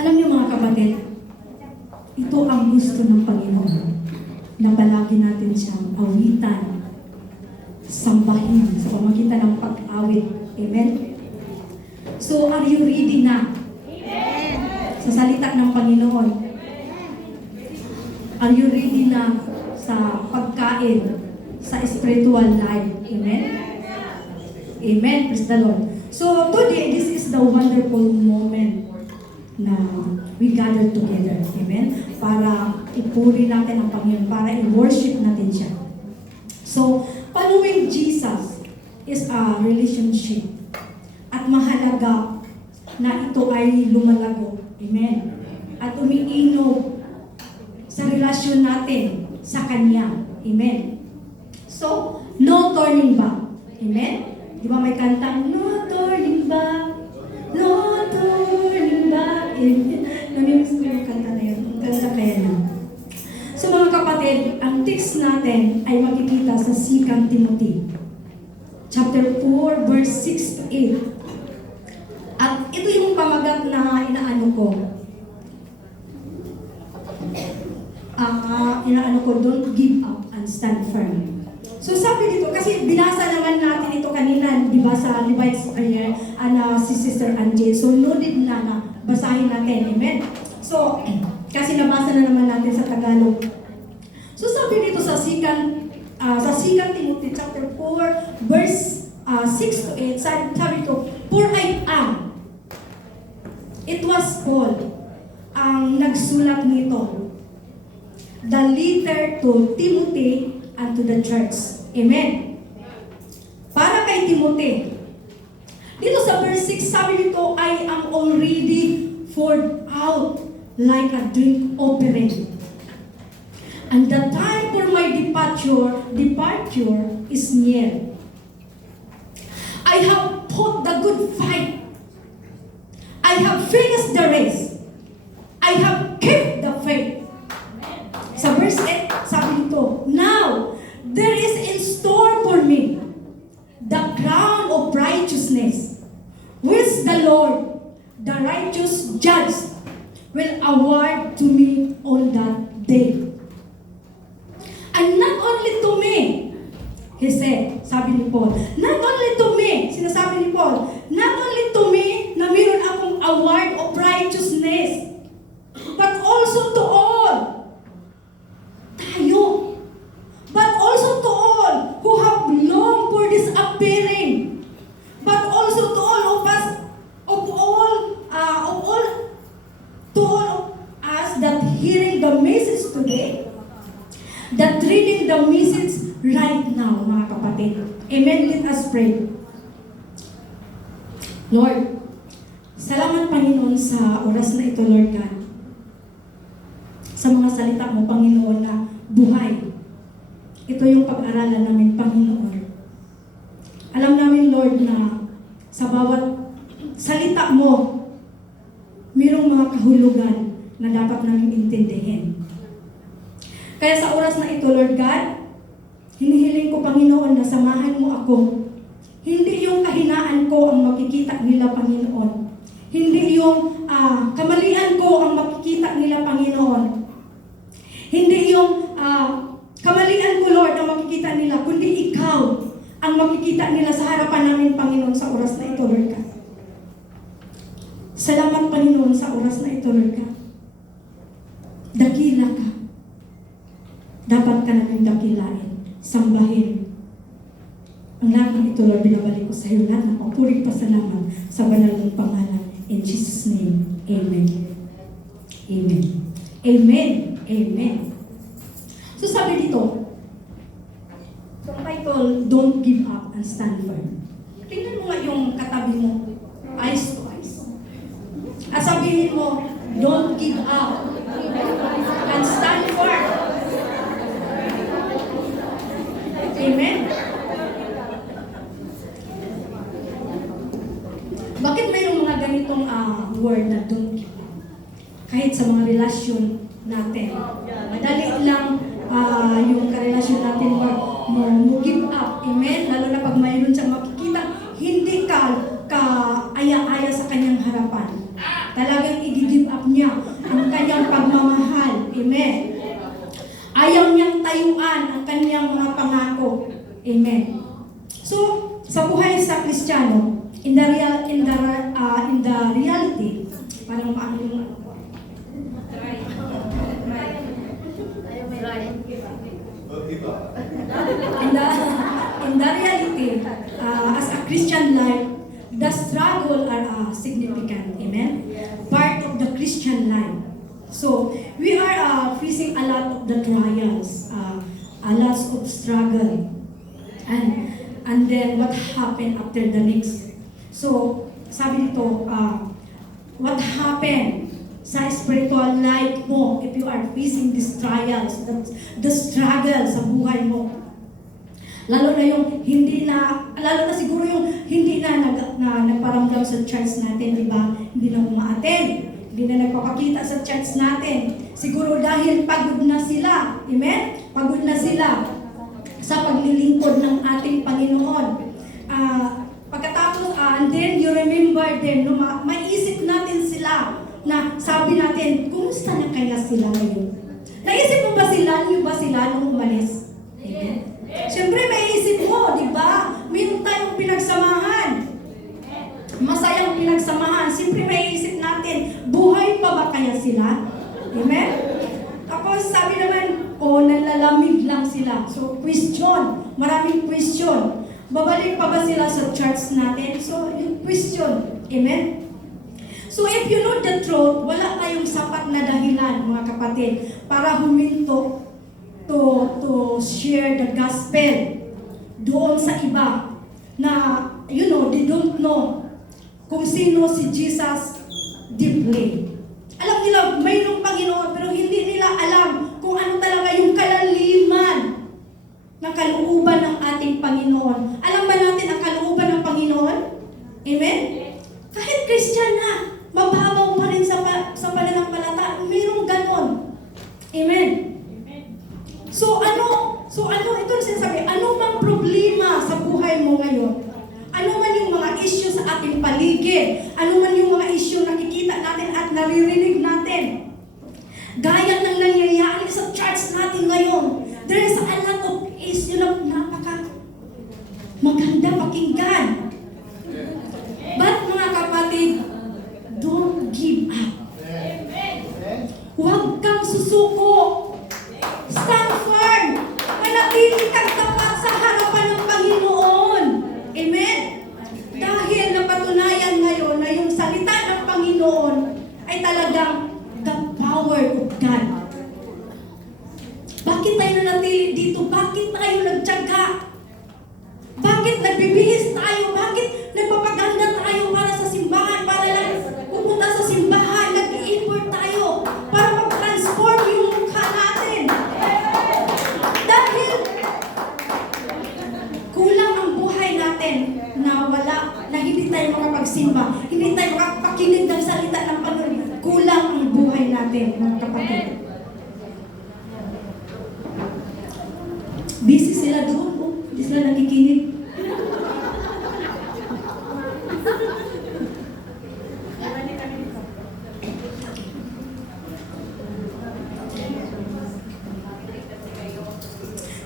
Alam niyo mga kapatid, ito ang gusto ng Panginoon na palagi natin siyang awitan, sambahin sa pamagitan ng pag-awit. Amen? So, are you ready na? Amen. Sa salita ng Panginoon? Are you ready na sa pagkain, sa spiritual life? Amen? Amen. Praise the Lord. So, today, this is the wonderful moment na we gather together. Amen? Para ipuri natin ang Panginoon, para i-worship natin siya. So, following Jesus is a relationship. At mahalaga na ito ay lumalago. Amen? At umiinog sa relasyon natin sa Kanya. Amen? So, no turning back. Amen? Di ba may kantang, no turning back, no turning back. Amen? Namimiss ko yung kanta na yun. Ang ganda kaya na. So mga kapatid, ang text natin ay makikita sa 2 Timothy chapter 4, verse 6 to 8. At ito yung pamagat na inaano ko. Don't give up and stand firm. So sabi dito, kasi binasa naman natin ito kanina, di ba, sa Levites, si Sister Angie. So no need na basahin natin. Amen? So, kasi nabasa na naman natin sa Tagalog. So sabi dito sa 2 Timothy chapter 4, verse 6 to 8, sabi dito, for I am. It was Paul ang nagsulat nito. The letter to Timothy and to the church. Amen. Para kay Timothy. Dito sa verse 6, sabi dito, I am already poured out like a drink offering. And the time for my departure is near. I have fought the good fight. I have finished the race. I have kept the faith. Sa verse 8, sabi dito, now, there is in store for me the crown of righteousness, which the Lord, the righteous judge, will award to me on that day. And not only to me, he said, sabi ni Paul, not only to me, sinasabi ni Paul, not only to me na mayroon akong award of righteousness, but also to all. Tayo. But also to all who have longed for this appearing. But also to all of us, to all of us that hearing the message today, that reading the message right now, mga kapatid. Amen. Let us pray. Lord, salamat Panginoon sa oras na ito, Lord God. Sa mga salita mo, Panginoon, na buhay. Ito yung pag-aralan namin, Panginoon. Alam namin, Lord, na sa bawat salita mo, mayroong mga kahulugan na dapat namin intindihin. Kaya sa oras na ito, Lord God, hinihiling ko, Panginoon, na samahan mo ako. Hindi yung kahinaan ko ang makikita nila, Panginoon. Hindi yung kamalian ko ang makikita nila, Panginoon. Hindi yung kamalian ko, Lord, ang makikita nila, kundi ikaw ang makikita nila sa harapan namin, Panginoon, sa oras na ito, Lord God. Salamat, Panginoon, sa oras na ito, Lord God. Dakila ka. Dapat ka namin dakilain, sambahin. Ang lahat ng ito, Lord, binabalik ko sa iyo lahat ng papuring pasalamat sa banal ng pangalan. In Jesus' name, Amen. Amen. Amen. Amen. So sabi dito, yung title, Don't Give Up and Stand Firm. Tingnan mo nga yung katabi mo, eyes to eyes. At sabihin mo, don't give up and stand firm. Amen? Bakit mayroong mga ganitong word na don't give up? Kahit sa mga relasyon natin. Madali lang yung karelasyon natin mo give up. Amen? Lalo na pag mayroon siyang makikita, hindi ka aya-aya sa kanyang harapan. Talagang i-give up up niya ang kanyang pagmamahal. Amen. Ayaw niyang tayuan ang kanyang mga pangako. Amen. So, sa buhay sa Kristiyano, in the reality, parang paano yung in the reality, as a Christian life, the struggle are significant. Amen? Part of the Christian life. So, we are facing a lot of the trials, a lot of struggle. And then, what happened after the next? So, sabi dito, what happened sa spiritual life mo if you are facing these trials, the struggle sa buhay mo? Lalo na siguro yung hindi na nagparamdam sa church natin, di ba? Hindi na umaattend, hindi na nagpapakita sa church natin. Siguro dahil pagod na sila. Amen? Pagod na sila sa paglilingkod ng ating Panginoon. Pagkatapos, and then you remember them, no, maisip natin sila na sabi natin, kumusta na kaya sila ngayon? Naisip mo ba sila nung umalis? Amen? Siyempre, may isip mo, di ba? Mayroon tayong pinagsamahan. Masayang pinagsamahan. Siyempre, may isip natin, buhay pa ba kaya sila? Amen? Tapos, sabi naman, nalalamig lang sila. So, question. Maraming question. Babalik pa ba sila sa church natin? So, yung question. Amen? So, if you know the truth, wala tayong sapat na dahilan, mga kapatid, para huminto to share the gospel doon sa iba na, they don't know kung sino si Jesus deeply. Alam nila, mayroong Panginoon, pero hindi nila alam kung ano talaga yung kalaliman ng kalooban ng ating Panginoon. Alam ba natin ang kalooban ng Panginoon? Amen? Kahit Christian na, mababaw pa rin sa pananampalataya, mayroong ganon. Amen? So ano, ito na sinasabi, ano mang problema sa buhay mo ngayon, ano man yung mga issue sa ating paligid, ano man yung mga issue na nakikita natin at naririnig natin, gaya ng nangyayari sa church natin ngayon, there is a lot of issue na maganda pakinggan. But mga kapatid, don't give up. Huwag kang susuko. Stand firm. Manatili kang tapat sa harapan ng Panginoon. Amen? Dahil napatunayan ngayon na yung salita ng Panginoon ay talagang the power of God. Bakit tayo nanatili dito? Bakit tayo nagtiyaga? Bakit nagbibihis tayo? Bakit nagpapaganda tayo para sa simbahan? Para lang pupunta sa simbahan, nag-i-import tayo para mag-transform yung mukha natin. Dahil kulang ang buhay natin na hindi tayo makapagsimba, hindi tayo makapakinig ng salita ng Panginoon. Kulang ang buhay natin, mga kapatid. Busy sila doon, hindi sila nakikinig.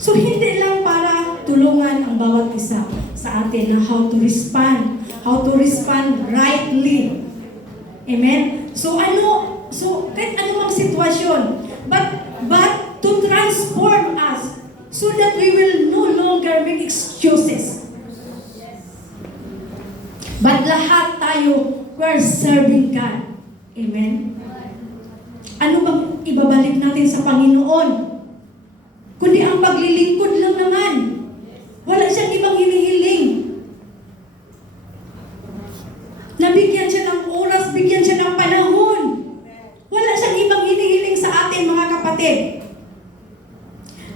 So, hindi lang para tulungan ang bawat isa sa atin na how to respond rightly. Amen? So, kahit anumang sitwasyon, but to transform us so that we will no longer make excuses. But lahat tayo, we're serving God. Amen? Ano bang ibabalik natin sa Panginoon? Kundi ang paglilingkod lang naman. Wala siyang ibang hinihiling. Nabigyan siya ng oras, bigyan siya ng panahon. Wala siyang ibang hinihiling sa atin, mga kapatid.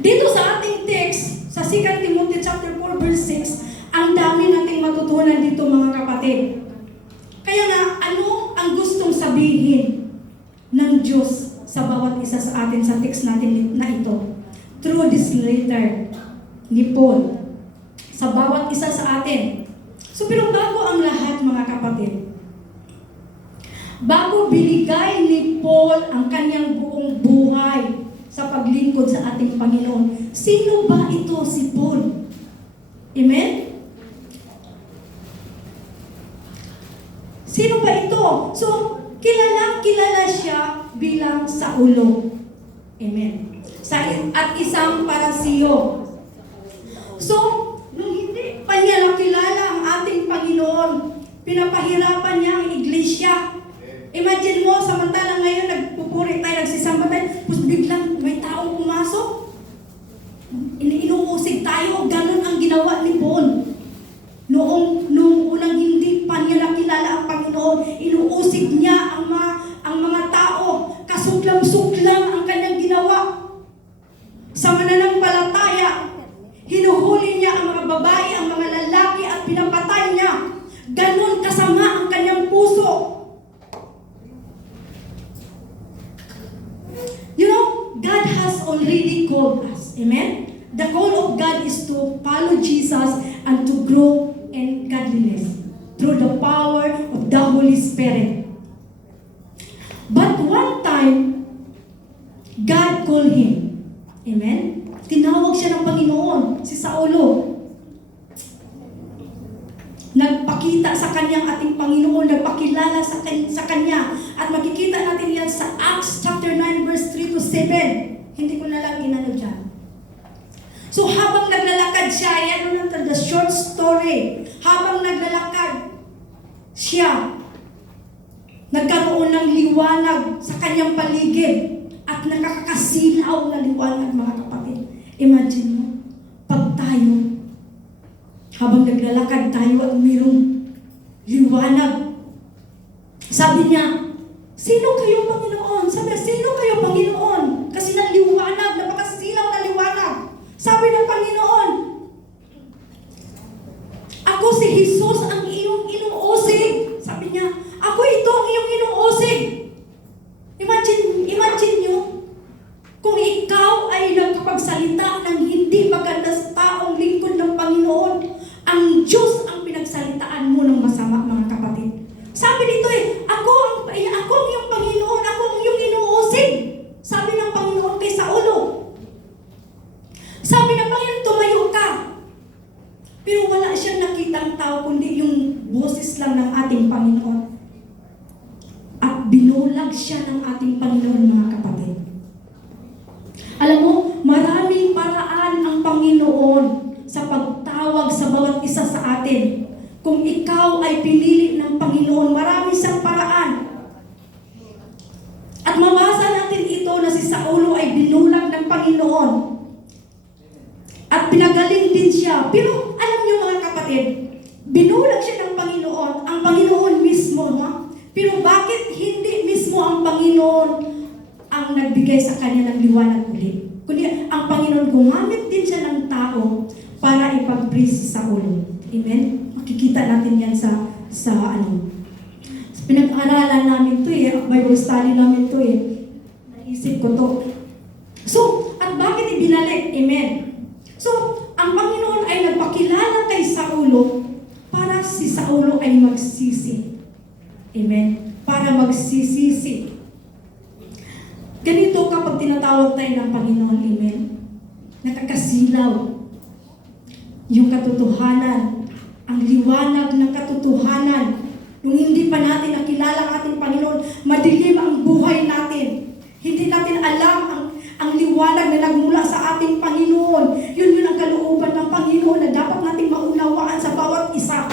Dito sa ating text, sa 2 Timothy chapter 4 verse 6, ang dami nating matutunan dito, mga kapatid. Kaya nga, ano ang gustong sabihin ng Diyos sa bawat isa sa atin sa text natin na ito? Through this letter ni Paul sa bawat isa sa atin. So, pero bago ang lahat, mga kapatid, bago binigay ni Paul ang kanyang buong buhay sa paglingkod sa ating Panginoon. Sino ba ito si Paul? Amen? Sino ba ito? So, kilala siya bilang Saulo. Amen. At isang Parasiyo. So, nung hindi pa niya nakilala ang ating Panginoon, pinapahirapan niya ang iglesia. Imagine mo, samantala ngayon, nagpupuri tayo, nagsisamba tayo, tapos biglang may taong pumasok. Inuusig tayo, ganun ang ginawa ni Paul. Noong unang hindi pa niya nakilala ang Panginoon, inuusig niya ang mga tao. Kasuklam-suklam ang kanyang ginawa. Sa mananampalataya, hinuhuli niya ang mga babae, ang mga lalaki at pinapatay niya. Ganon kasama ang kanyang puso. You know, God has already called us. Amen? The call of God is to follow Jesus and to grow in godliness through the power of the Holy Spirit. But one time, God called him. Amen? Tinawag siya ng Panginoon, si Saulo. Nagpakita sa kanyang ating Panginoon, nagpakilala sa kanya. At makikita natin yan sa Acts chapter 9 verse 3 to 7. Hindi ko na lang inano dyan. So habang naglalakad siya, yan lang the short story. Habang naglalakad siya, nagkaroon ng liwanag sa kanyang paligid at nakakasilaw na liwanag, mga kapatid. Imagine mo, pag tayo, habang naglalakad tayo at mayroong liwanag, sabi niya, sino kayo, Panginoon? Sabi niya, sino kayo, Panginoon? Kasi ng liwanag, napakasilaw na liwanag. Sabi ng Panginoon, ako si Jesus ang iyong inuusig. Sabi niya, ako ito ang iyong inuusig. Imagine nyo, kung ikaw ay nagkapagsalita ng hindi maganda sa taong lingkod ng Panginoon, ang Diyos ang pinagsalitaan mo ng masama, mga kapatid. Sabi dito ako ang iyong Panginoon, ako ang iyong inuusig. Sabi ng Panginoon kay Saulo. Sabi ng Panginoon, tumayo ka. Pero wala siyang nakitang tao, kundi yung boses lang ng ating Panginoon. At binulag siya ng ating Panginoon, mga kapatid. Alam mo, maraming paraan ang Panginoon sa pagtawag sa bawat isa sa atin. Kung ikaw ay pinili ng Panginoon, marami siyang paraan. At mabasa natin ito na si Saulo ay binulag ng Panginoon. At pinagaling din siya. Pero alam niyo, mga kapatid, binulag siya ng Panginoon, ang Panginoon mismo, no? Pero bakit hindi mismo ang Panginoon ang nagbigay sa kanya ng liwanag ulit? Kundi ang Panginoon gumamit din siya ng tao para ipag-praise si Saulo. Amen? Makikita natin yan sa pinag-aralan namin to Bible study namin to Naisip ko to. So, at bakit ibinalik? Amen? So, ang Panginoon ay nagpakilala kay Saulo para si Saulo ay magsisi. Amen? Para magsisisi. Ganito kapag tinatawag tayo ng Panginoon, amen? Nakakasilaw yung katotohanan, ang liwanag ng katotohanan. Nung hindi pa natin nakilala ang ating Panginoon, madilim ang buhay natin. Hindi natin alam ang liwanag na nagmula sa ating Panginoon. Yun ang kalooban ng Panginoon na dapat nating maunawaan sa bawat isa.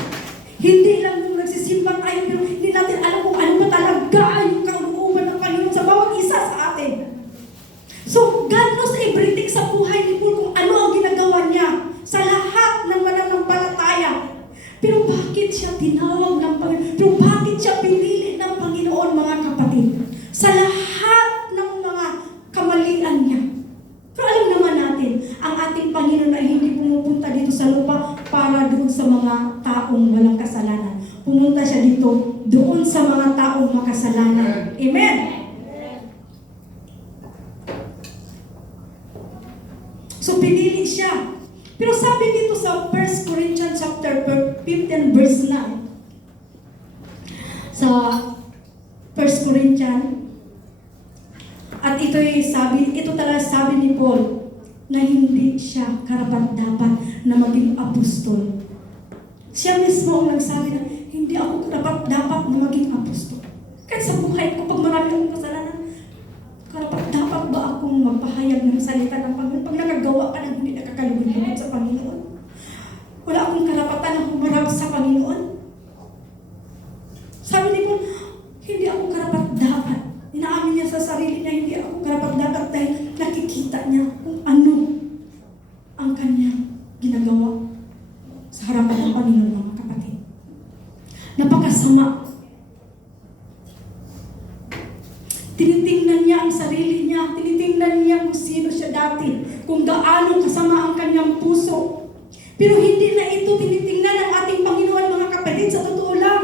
Hindi lang nung nagsisimba tayo, pero hindi natin alam kung ano ba talaga yung kalooban ng Panginoon sa bawat isa sa atin. So, God knows everything sa buhay ni Paul kung ano ang ginagawa niya sa lahat ng mananampalataya. Pero bakit siya tinawag ng Panginoon? Pero bakit siya pinili ng Panginoon, mga kapatid? Sa lahat ng mga kamalian niya. Pero alam naman natin, ang ating Panginoon ay hindi pumupunta dito sa lupa para doon sa mga taong walang kasalanan. Pumunta siya dito doon sa mga taong makasalanan. Amen? So pinili siya. Pero sabi dito sa 1 Corinthians chapter 15 verse 9. Sa 1 Corinthians At ito talaga sabi ni Paul, na hindi siya karapat-dapat na maging apostol. Siya mismo ang nagsabi na, hindi ako karapat-dapat na maging apostol. Kahit sa buhay ko, pag marami akong kasalanan, karapat-dapat ba akong magpahayag ng salita ng Panginoon? Pag nakagawa ka ng hindi nakakalugod sa Panginoon, wala akong karapatan na humarap sa Panginoon. Sabi ni Paul, hindi ako karapat-dapat. Inaamin niya sa sarili niya, hindi ako karapat-dapat dahil nakikita niya kung ano ang kanyang ginagawa sa harapan ng Panginoon, mga kapatid. Napakasama. Tinitingnan niya ang sarili niya, tinitingnan niya kung sino siya dati, kung gaano kasama ang kanyang puso. Pero hindi na ito tinitingnan ng ating Panginoon, mga kapatid, sa totoo lang.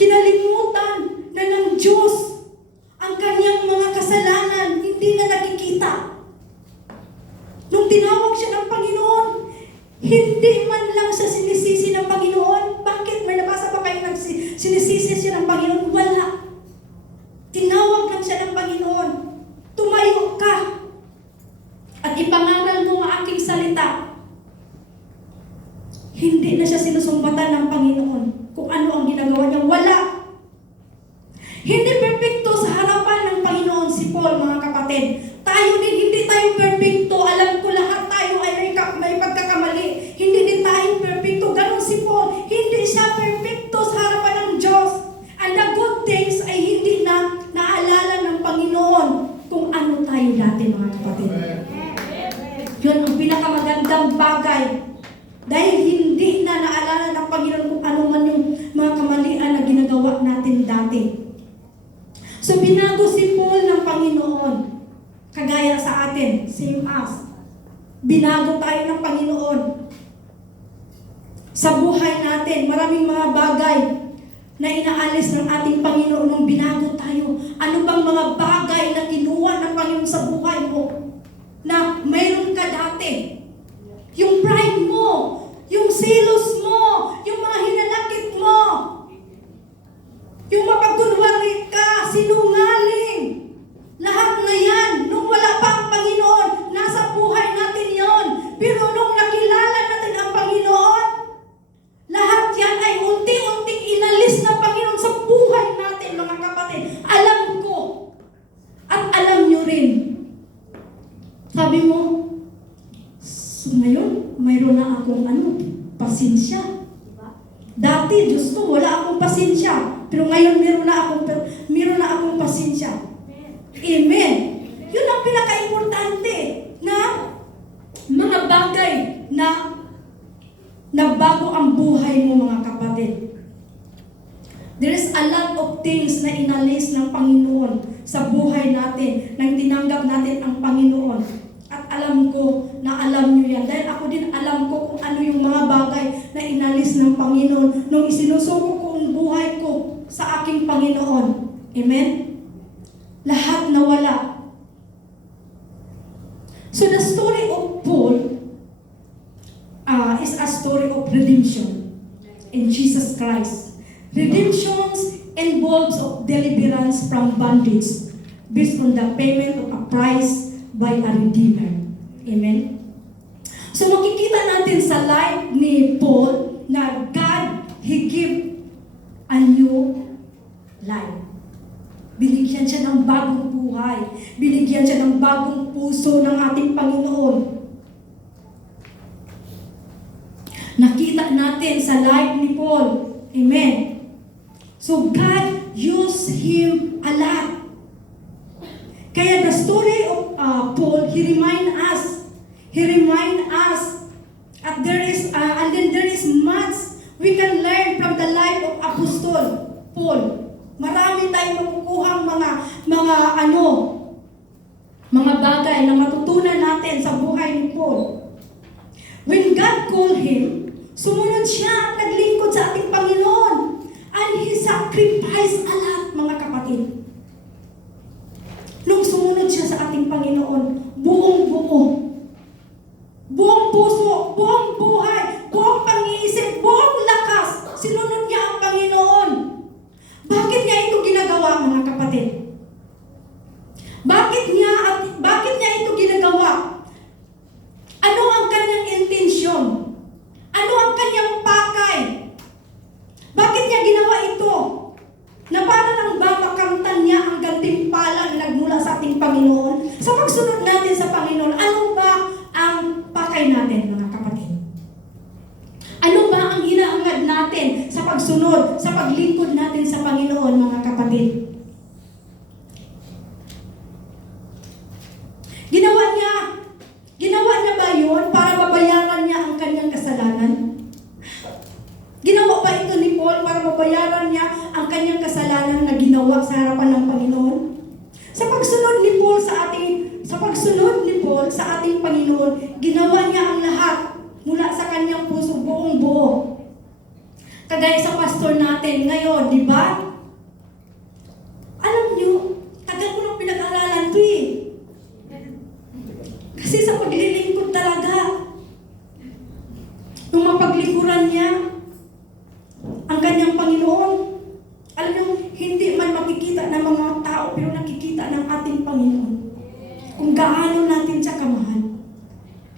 Kinalimutan na ng Diyos ang kanyang mga kasalanan, hindi na nakikita. Nung tinawag siya ng Panginoon, hindi man lang siya sinisisi ng Panginoon. Bakit? May nabasa pa kayo sinisisi siya ng Panginoon? Wala. Tinawag lang siya ng Panginoon. Tumayo ka at ipangaral mo ang aking salita. Hindi na siya sinusumbatan ng Panginoon kung ano ang ginagawa niya. Wala. Hindi perfecto sa harapan ng Panginoon si Paul, mga kapatid. Tayo din, hindi tayo perfecto. Alam ko lahat tayo ay may pagkakamali. Hindi din tayo perfecto. Ganon si Paul. Hindi siya perfecto sa harapan ng Diyos. And the good things ay hindi na naalala ng Panginoon kung ano tayo dati, mga kapatid. Yun ang pinakamagandang bagay. Dahil hindi na naalala ng Panginoon kung ano man yung mga kamalian na ginagawa natin dati. So binago si Paul ng Panginoon. Kagaya sa atin, same as. Binago tayo ng Panginoon. Sa buhay natin, maraming mga bagay na inaalis ng ating Panginoon nung binago tayo. Ano bang mga bagay na kinuha ng Panginoon sa buhay mo na mayroon ka dati? Yung pride mo, yung selos mo, yung mga hinanakit mo, yung mapagkunwari ka, sinungaling. Lahat na yan, nung wala pa ang Panginoon, nasa buhay natin yon. Pero nung nakilala natin ang Panginoon, lahat yan ay unti-unting inalis ng Panginoon sa buhay natin, mga kapatid. Alam ko, at alam nyo rin. Sabi mo, so ngayon, mayroon na akong pasensya. Dati, Diyos ko, wala akong pasensya. Pero ngayon, meron na akong pasensya. Amen. Yun ang pinaka-importante na mga bagay na nagbago ang buhay mo, mga kapatid. There is a lot of things na inalis ng Panginoon sa buhay natin nang tinanggap natin ang Panginoon. At alam ko na alam nyo yan. Dahil ako din alam ko kung ano yung mga bagay na inalis ng Panginoon nung isinusuko ko ang buhay ko sa aking Panginoon. Amen? Lahat nawala. So the story of Paul is a story of redemption in Jesus Christ. Redemption involves of deliverance from bondage based on the payment of a price by a redeemer. Amen? So makikita natin sa life ni Paul na God, He give a new life. Binigyan siya ng bagong buhay. Binigyan siya ng bagong puso ng ating Panginoon. Nakita natin sa life ni Paul. Amen. So God used him a lot. Kaya the story of Paul, he remind us, and then there is much we can learn from the life of Apostle Paul. Marami tayong makukuhang mga bagay na matutunan natin sa buhay ni Paul. When God called him, sumunod siya at naglingkod sa ating Panginoon. And he sacrificed a lot, mga kapatid. Nung sumunod siya sa ating Panginoon, buong-buo, buong puso, buong buhay, buong pang-iisip, buong lakas, sinunod niya ang Panginoon. Bakit niya ito ginagawa, mga kapatid? Bakit niya ito ginagawa? Ano ang kanyang intensyon? Ano ang kanyang pakay? Bakit niya ginawa ito? Na para lang ba makamtan niya ang gantimpala na nagmula sa ating Panginoon? Sa pagsunod natin sa Panginoon, ano ba ang pakay natin, mga kapatid? Ano ba ang hinahangad natin sa pagsunod, sa paglingkod natin sa Panginoon, mga kapatid? Ginawa niya ba yun para mabayaran niya ang kanyang kasalanan? Ginawa ba ito ni Paul para mabayaran niya ang kanyang kasalanan na ginawa sa harapan ng Panginoon? Sa pagsunod ni Paul sa ating Panginoon, ginawa niya ang lahat mula sa kanyang puso, buong buo. Kagaya sa pastor natin ngayon, di ba? Alam niyo, tagal ko nang pinag-aralan ito eh. Kasi sa paglilingkod talaga, nung mapaglikuran niya ang kanyang Panginoon, alam niyo, hindi man makikita ng mga tao, pero nakikita ng ating Panginoon. Kung gaano natin siya kamahal.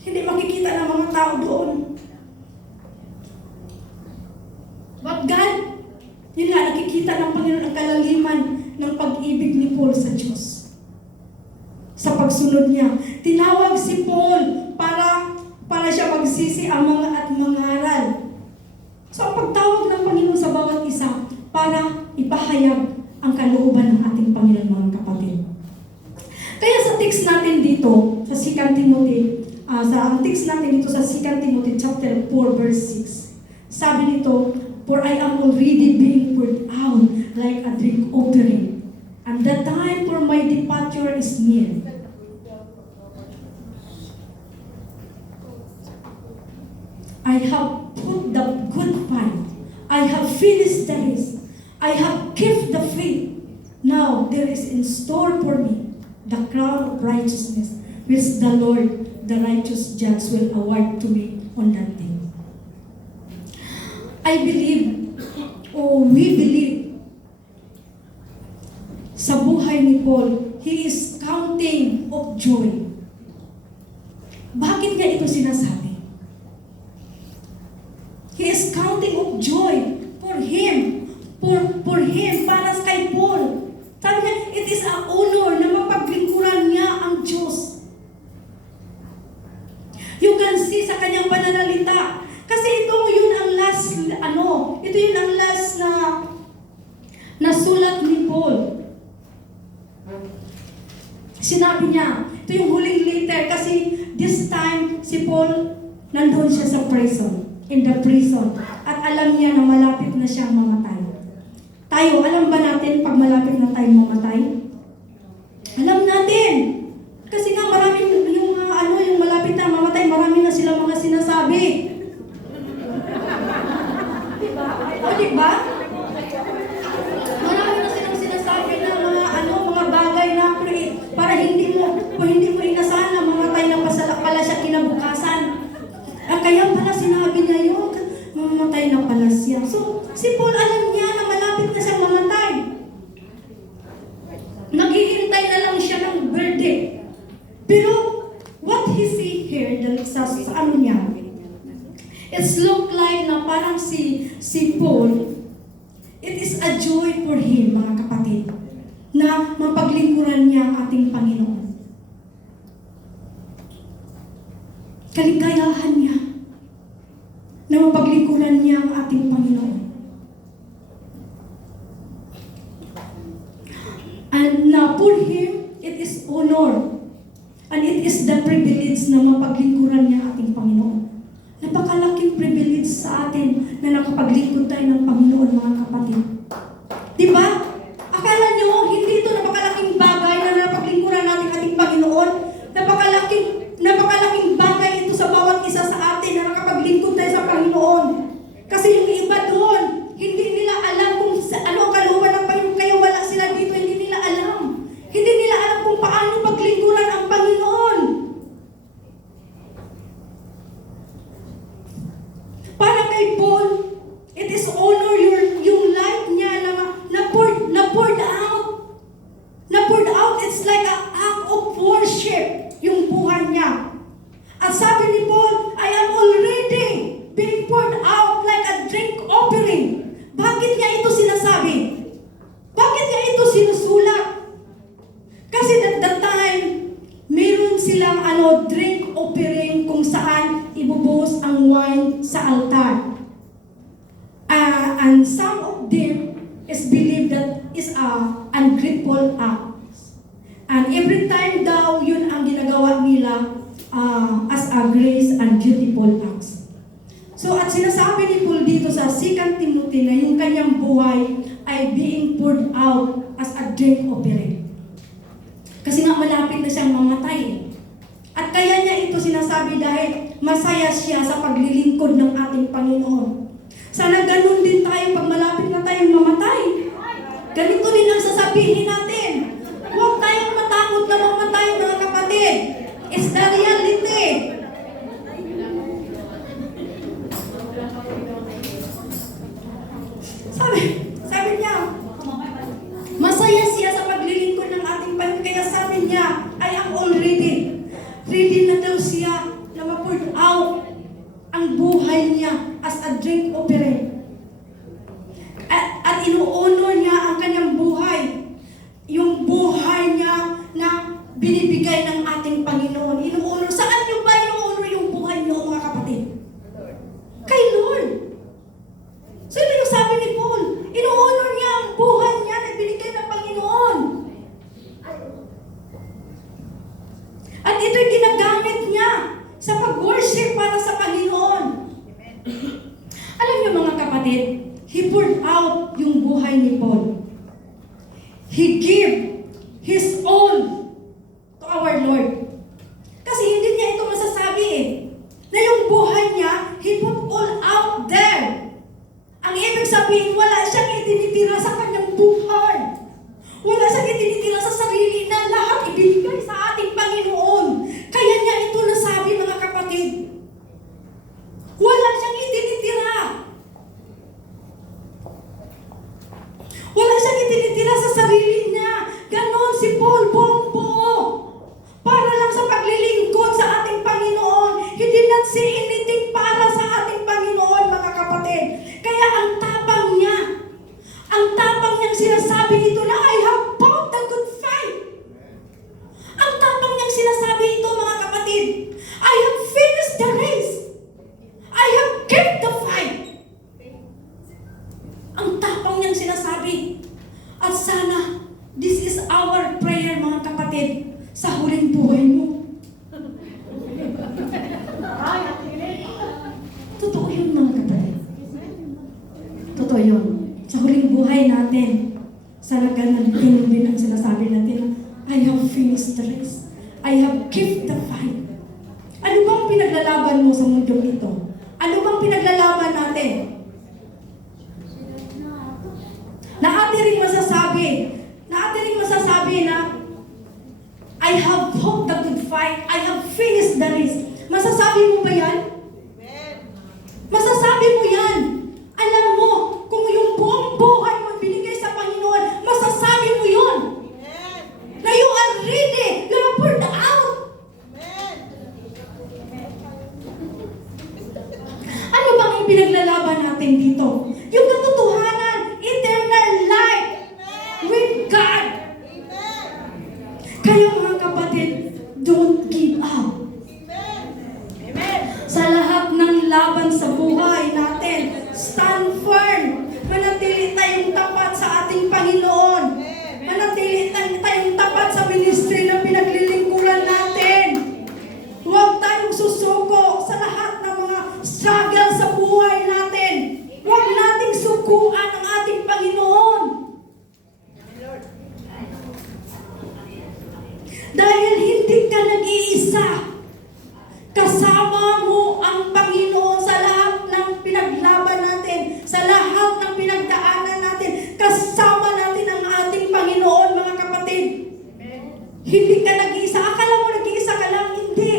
Hindi makikita ng mga tao doon. But God, yun nga, nakikita ng Panginoon ang kalaliman ng pag-ibig ni Paul sa Diyos. Sa pagsunod niya, tinawag si Paul para siya magsisi ang mga at mangaral. So ang pagtawag ng Panginoon sa bawat isa para ipahayag ang kalooban ng ating Panginoon, mga kapatid. Kaya sa text natin dito, sa 2 Timothy, ang text natin dito sa 2 Timothy chapter 4 verse 6, sabi nito, "For I am already being poured out like a drink offering, and the time for my departure is near." I have put the good fight. I have finished the race. I have kept the faith. Now there is in store for me the crown of righteousness, which the Lord, the righteous judge, will award to me on that day. I believe, we believe, sa buhay ni Paul, he is counting of joy. Bakit nga ito sinasabi? He is counting of joy for him, para kay Paul. Sabi niya, it is an honor na mapaglingkuran niya ang Diyos. You can see sa kanyang pananalita. Kasi ito yun ang last na sulat ni Paul. Sinabi niya, ito yung huling letter kasi this time si Paul nandun siya sa prison. In the prison. At alam niya na malapit na siyang mamatay. Tayo, alam ba natin pag malapit na tayong mamatay? Alam natin. Kasi nga maraming yung malapit na mamatay, marami na sila mga sinasabi. Diba? Marami na silang sinasabi na mga bagay na para kung hindi mo inasahan na mamatay na pala siya kinabukasan. Kaya pala sinabi niya yun, mamatay na pala siya. So, si Paul alam niya na malapit na siyang mamatay. Naghihintay na lang siya ng verdict. Pero, what he see here, sa ano niya, it's look like na parang si Paul, it is a joy for him, mga kapatid, na mapaglingkuran niya ang ating Panginoon. Kaligayahan niya na mapaglingkuran niya ang ating Panginoon. And na for him, it is honor. And it is the privilege na mapaglingkuran niya ang ating Panginoon. Napakalaking privilege sa atin na nakapaglingkod tayo ng Panginoon, mga kapatid. Diba? Akala nyo, hindi ito napakalaking bagay na napaglingkuran natin ating Panginoon? Napakalaking bagay ito sa bawat isa sa atin na nakapaglingkod tayo sa Panginoon. Kasi yung iba doon, hindi nila alam kung ano ang kalooban ng Panginoon, kaya wala sila dito, hindi nila alam. Hindi nila alam kung paano paglingkuran ang Panginoon. Para kay Paul, it is honor yung life niya It's like an act of worship yung buhay niya. At sabi ni Paul, I am already being poured out like a drink offering. Bakit niya ito sinasabi? Bakit niya ito sinusulat? Kasi at that time, meron silang drink offering kung saan ibubuhos ang wine sa altar. And some of them is believed that is a ungrateful act. And every time daw, yun ang ginagawa nila as a grace and beautiful acts. So at sinasabi ni Paul dito sa 2 Timothy na yung kanyang buhay ay being poured out as a drink offering. Kasi nga malapit na siyang mamatay. At kaya niya ito sinasabi dahil masaya siya sa paglilingkod ng ating Panginoon. Sana ganun din tayo pag malapit na tayong mamatay. Ganito din ang sasabihin natin. Huwag tayong matakot na mamatay, mga kapatid. It's the reality. Sabi niya, masaya siya sa paglilingkod ng ating Panginoon. Kaya sabi niya, I am already. Ready na daw siya na ma-poured out ang buhay niya as a drink offering. At inuunor niya ang kanyang buhay. Yung buhay niya na binibigay ng ating Panginoon. Inuunor. Saan niyo ba inuunor yung buhay niyo, mga kapatid? Kay Lord. So ito yung sabi ni Paul. Inuunor niya ang buhay niya na binigay ng Panginoon. At ito'y ginagamit niya sa pag-worship para sa Panginoon. Alam niyo, mga kapatid, he poured out yung buhay ni Paul. He gave his all to our Lord. Kasi hindi niya ito masasabi na yung buhay niya, he put all out there. Ang ibig sabihin, wala siyang itinitira sa kanyang buhay. Wala siyang itinitira sa sarili na lahat ibinigay sa ating Panginoon. Kaya niya ito nasabi, mga kapatid. Wala siyang itinitira. Wala siyang itinitira sa sarili niya. Ganon si Paul, buong-buo. Para lang sa paglilingkod sa ating Panginoon. He did not say anything para sa ating Panginoon, mga kapatid. Kaya ang tapang niyang sinasabi nito na I have fought the good fight. Ang tapang niyang sinasabi ito, mga kapatid. I have finished the race. I have kept the fight. Ang tapang niyang sinasabi. At sana, this is our prayer, mga kapatid, sa huling buhay mo. Totoo yun, mga kapatid. Totoo yun. Sa huling buhay natin, sana ganun din ang sinasabi natin, I have finished the race. I have kept the fight. Ano bang pinaglalaban mo sa mundong ito? Ano bang pinaglalaban natin? Na atin rin masasabi na I have fought the good fight. I have finished the race. Masasabi mo ba yan? Masasabi mo yan. Alam mo, kung yung buong buhay mo binigay sa Panginoon, masasabi mo yun. Na you are ready. You are poured out. Ano bang ipinaglalaban natin dito? Yung katotohanan, eternal life with God. Kaya, mga kapatid, don't give up. Sa lahat ng laban sa buhay natin, stand firm. Manatili tayong tapat sa ating Panginoon. Manatili tayong tapat sa ministry na pinaglilingkuran natin. Huwag tayong susuko sa lahat ng mga struggle sa buhay natin. Huwag nating sukuan ang ating Panginoon. Dahil hindi ka nag-iisa. Kasama mo ang Panginoon sa lahat ng pinaglaban natin, sa lahat ng pinagdaanan natin. Kasama natin ang ating Panginoon, mga kapatid. Hindi ka nag-iisa. Akala mo nag-iisa ka lang. Hindi.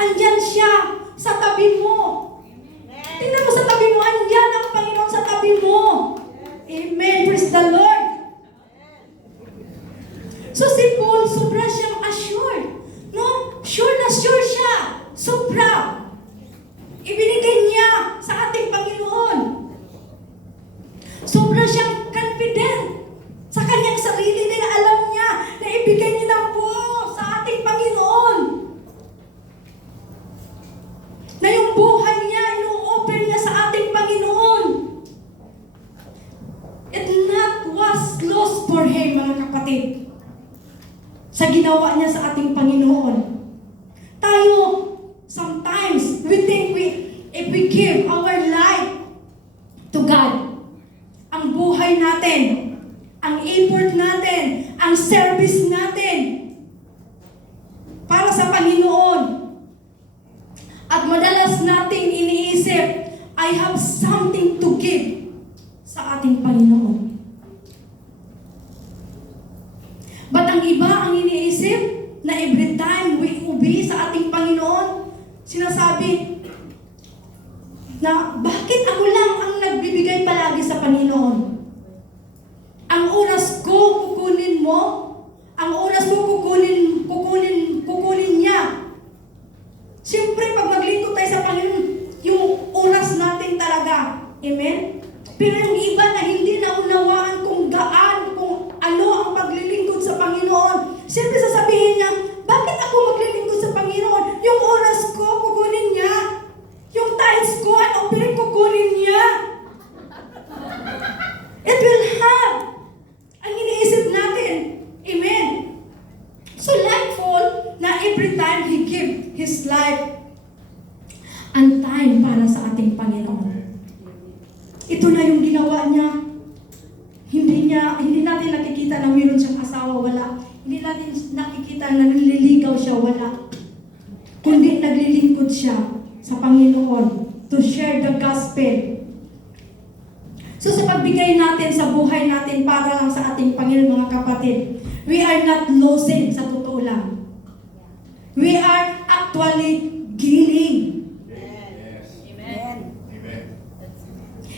Andyan siya sa tabi mo. Tingnan mo sa tabi mo. Andyan ang Panginoon sa tabi mo. Amen. Praise the Lord. So si Paul sobra siyang assured. No? Sure na sure siya. Sobra. Ibinigay niya sa ating Panginoon. Sobra siyang confident sa kanyang sarili na alam niya na ibigay niya na po sa ating Panginoon. Na yung buhay niya, ino-offer niya sa ating Panginoon. It not was lost for him, mga kapatid. Sa ginawa niya sa ating Panginoon. Tayo, sometimes, we think if we give our life to God, ang buhay natin, ang effort natin, ang service natin, para sa Panginoon. At madalas nating iniisip, I have something to give sa ating Panginoon. But ang iba ang iniisip na every time we obey sa ating Panginoon, sinasabi na bakit ako lang ang nagbibigay palagi sa Panginoon? Ang oras ko kukunin mo, ang oras mo kukunin niya. Siyempre, pag maglingkod tayo sa Panginoon, yung oras natin talaga. Amen? Pero yung iba na hindi naunawaan kung ano ang paglilingkod sa Panginoon. Siyempre sasabihin niya, bakit ako maglilingkod sa Panginoon? Yung oras ko, kukunin niya. Yung tithes ko, kukunin niya. It will have. Ang iniisip natin. Amen? So, likeful na every time He give His life and time para sa ating Panginoon. Ito na yung ginawa niya. Hindi natin nakikita na mayroon siyang asawa, wala. Hindi natin nakikita na nililigaw siya, wala. Kundi naglilingkod siya sa Panginoon to share the gospel. So sa pagbigay natin sa buhay natin para lang sa ating Panginoon, mga kapatid, we are not losing, sa totoo lang. We are actually gaining.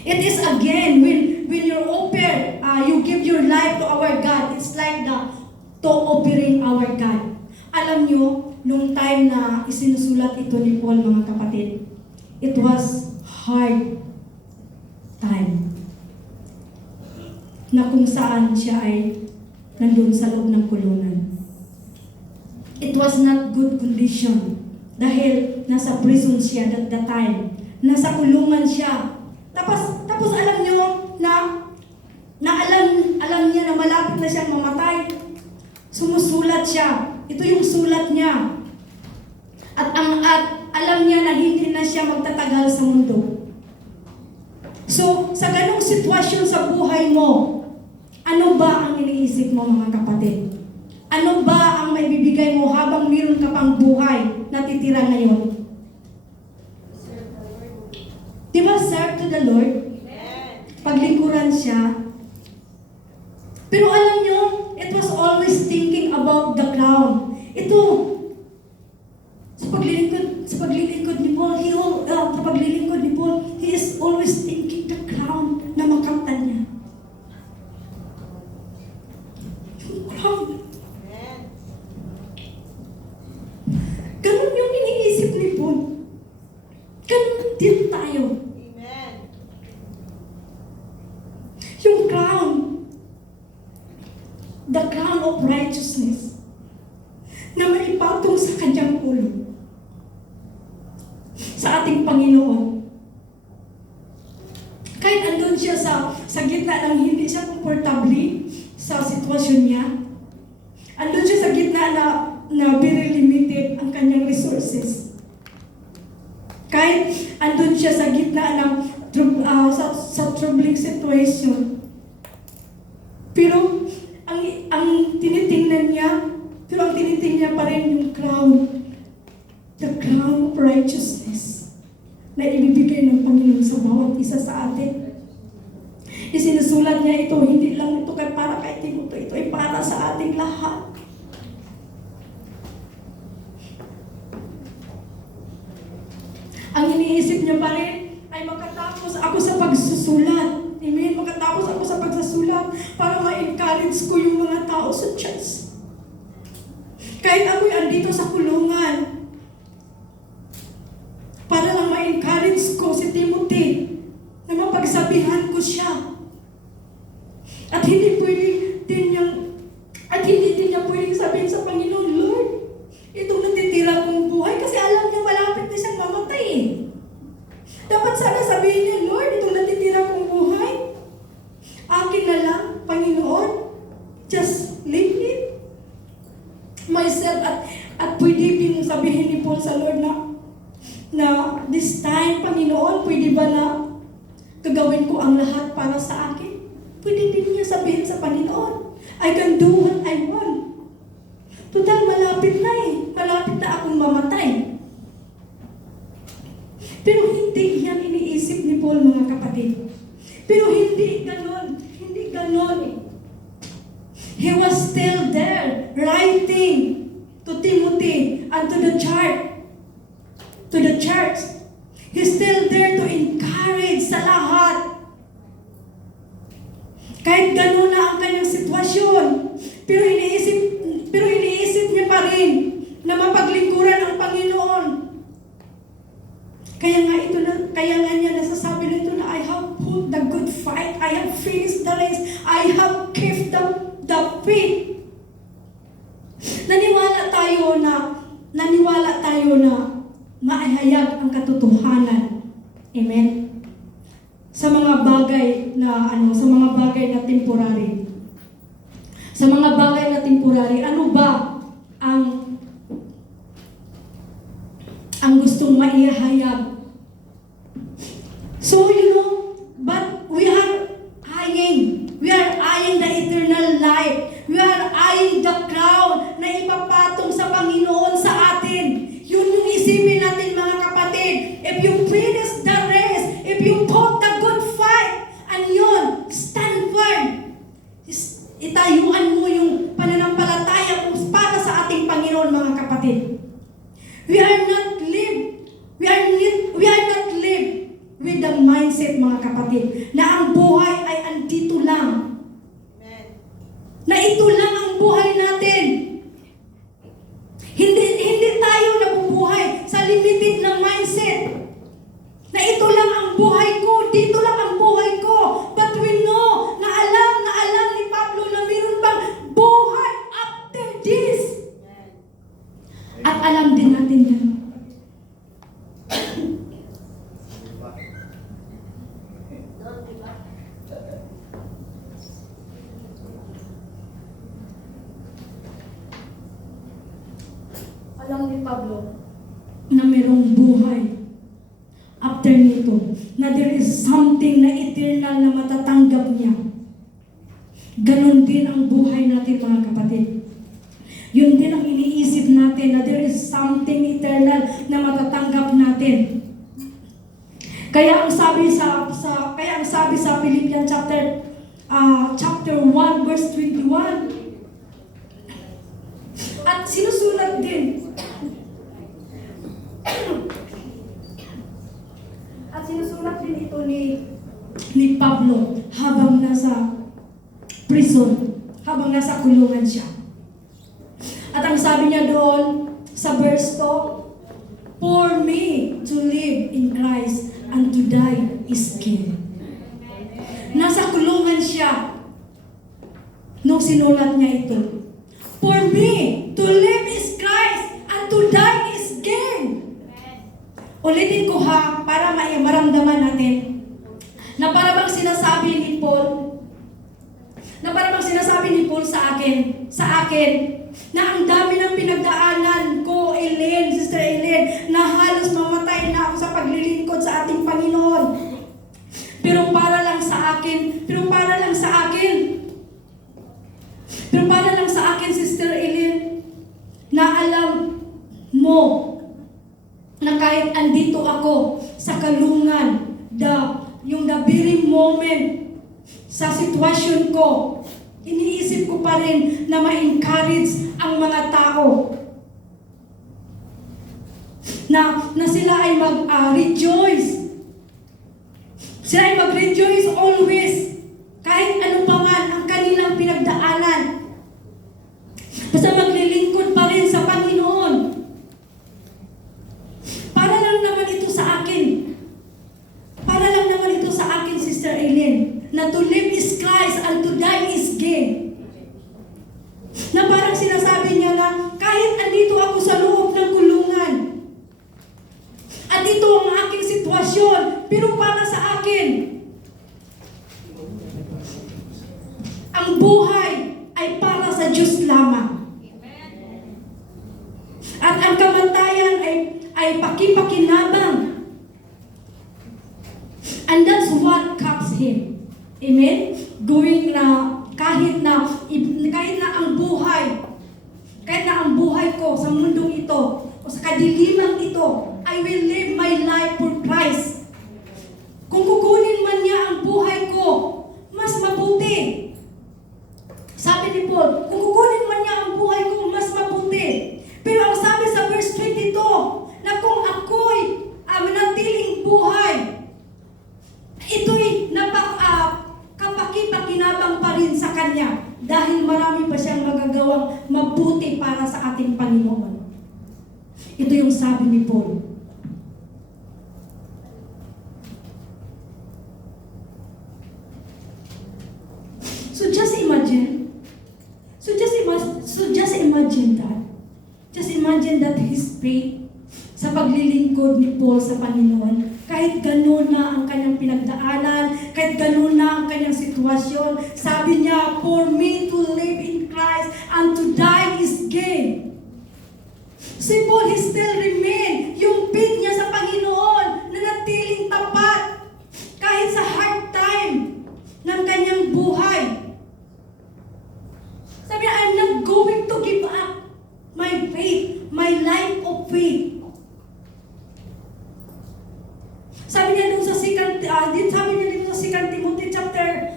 It is again, when you offer, you give your life to our God, it's like to offering our God. Alam nyo, nung time na isinusulat ito ni Paul, mga kapatid, it was hard time. Na kung saan siya ay nandun sa loob ng kulungan. It was not good condition. Dahil nasa prison siya at that time. Nasa kulungan siya. Tapos alam nyo na alam niya na malapit na siyang mamatay. Sumusulat siya. Ito yung sulat niya. At alam niya na hindi na siya magtatagal sa mundo. So, sa ganong sitwasyon sa buhay mo, ano ba ang iniisip mo, mga kapatid? Ano ba ang maibibigay mo habang meron ka pang buhay na titira ngayon? Diba, serve to the Lord? Paglingkuran siya. Pero alam nyo, it was always thinking about the crown. Ito, sa paglilingkod ni Paul, he is always thinking the crown na makamtan niya. Yung crown. Ganun yung iniisip ni Paul. Ganun din tayo. Yung crown, the crown of righteousness, na maipatong sa kanyang ulo, sa ating Panginoon. Kahit andun siya sa gitna ng hindi siya komportable sa sitwasyon niya, andun siya sa gitna na very limited ang kanyang resources. Kahit andun siya sa gitna ng sa troubling situation. Pero ang tinitingnan niya pa rin yung crown. The crown of righteousness na ibibigay ng Panginoon sa bawat isa sa atin. Isinusulat niya ito, hindi lang ito para kay Timotheo, ito ay para sa ating lahat. Ang iniisip niya pa rin ay makatapos ako sa pagsusulat. Amen? Makatapos ako sa pagsusulat para ma-encourage ko yung mga tao sa church. Kahit ako'y andito sa kulungan, para lang ma-encourage ko si Timothy na mapagsabihan ko siya. At hindi din niya pwedeng sabihin sa Panginoon, Lord, itong natitira kong buhay, kasi alam niya malapit na siyang mamatay eh. Dapat sana sabihin niya, Lord, itong natitira kong buhay, akin na lang, Panginoon, just leave it. Myself, at pwede din sabihin ni Paul sa Lord na this time, Panginoon, pwede ba na gagawin ko ang lahat para sa akin? Pwede din niya sabihin sa Panginoon, I can do what I want. Total, malapit na eh. Malapit na akong mamatay. Pero hindi yan iniisip ni Paul, mga kapatid. Pero hindi ganon. Hindi ganon eh. He was still there, writing to Timothy and to the church. He's still there to encourage sa lahat. Kahit gano'n na ang kanyang sitwasyon, pero iniisip niya pa rin na mapaglingkuran ang Panginoon. Kaya nga niya nasasabi nito na I have put the good fight, I have finished the race, I have kept the faith. Naniwala tayo na maihayag ang katotohanan. Amen. Sa mga bagay na temporary. Sa mga bagay na temporary, ano ba ang gustong maihayag? So, but we are eyeing the eternal life. We are eyeing the crown na ipapatong sa Panginoon sa atin. Yun yung isipin natin, mga kapatid. If you finish the race, if you fought the good fight, and yun, stand firm. Itayuan mo yung pananampalataya para sa ating Panginoon, mga kapatid. We are not live with the mindset, mga kapatid, na ang buhay ay andito lang. Na ito lang ang buhay natin. Hindi tayo nabubuhay sa limited na mindset. Na ito lang ang buhay ko, dito lang ang buhay ko. But we know, na alam ni Pablo na mayroon pang buhay after this. At alam din natin yan. Alam ni Pablo na mayroong buhay after nito, na there is something na eternal na matatanggap niya. Ganon din ang buhay natin, mga kapatid. Yun din ang iniisip natin, na there is something eternal na matatanggap natin. Kaya ang sabi sa Philippians chapter 1 verse 21, at sinusulat din ito ni Pablo habang nasa prison, habang nasa kulungan siya. At ang sabi niya doon sa verse 2, for me to live in Christ and to die is gain. Nasa kulungan siya nung sinulat niya ito. For me to live is Christ and to die is gain. Ulitin ko ha, para maramdaman natin na para bang sinasabi ni Paul sa akin na ang dami ng pinagdaanan ko, Sister Ellen, na halos mamatay na ako sa paglilingkod sa ating Panginoon. Pero para lang sa akin, Sister Ellen, na alam mo na kahit andito ako sa kalungan, yung the very moment sa sitwasyon ko, iniisip ko pa rin na ma-encourage ang mga tao na sila ay mag-rejoice. Sila ay mag-rejoice always, kahit ano pa man ang kanilang pinagdaanan. Basta maglilingkod pa rin sa lamang. At ang kamatayan ay pakipakinabang. And that's what keeps him. Amen? Going na kahit na ang buhay ko sa mundong ito o sa kadilimang ito, I will live my life for Christ. Kung kukunin man niya ang buhay ko, mas mabuti. Sabi ni Paul, kung kukunin man niya ang buhay ko, mas mabuti. Pero ang sabi sa verse 22, na kung ako'y manatiling buhay, ito'y kapakipakinabang pa rin sa Kanya dahil marami pa siyang magagawang mabuti para sa ating Panginoon. Ito yung sabi ni Paul. So just imagine that. Just imagine that his faith sa paglilingkod ni Paul sa Panginoon, kahit ganun na ang kanyang pinagdaanan, kahit ganun na ang kanyang sitwasyon, sabi niya, for me to live in Christ and to die is gain. Si Paul, he still remain, yung faith niya sa Panginoon, na natiling tapat, kahit sa hard time ng kanyang buhay. Sabi niya, I'm not going to give up my faith, my life of faith. Sabi niya dun sa 2 Timothy chapter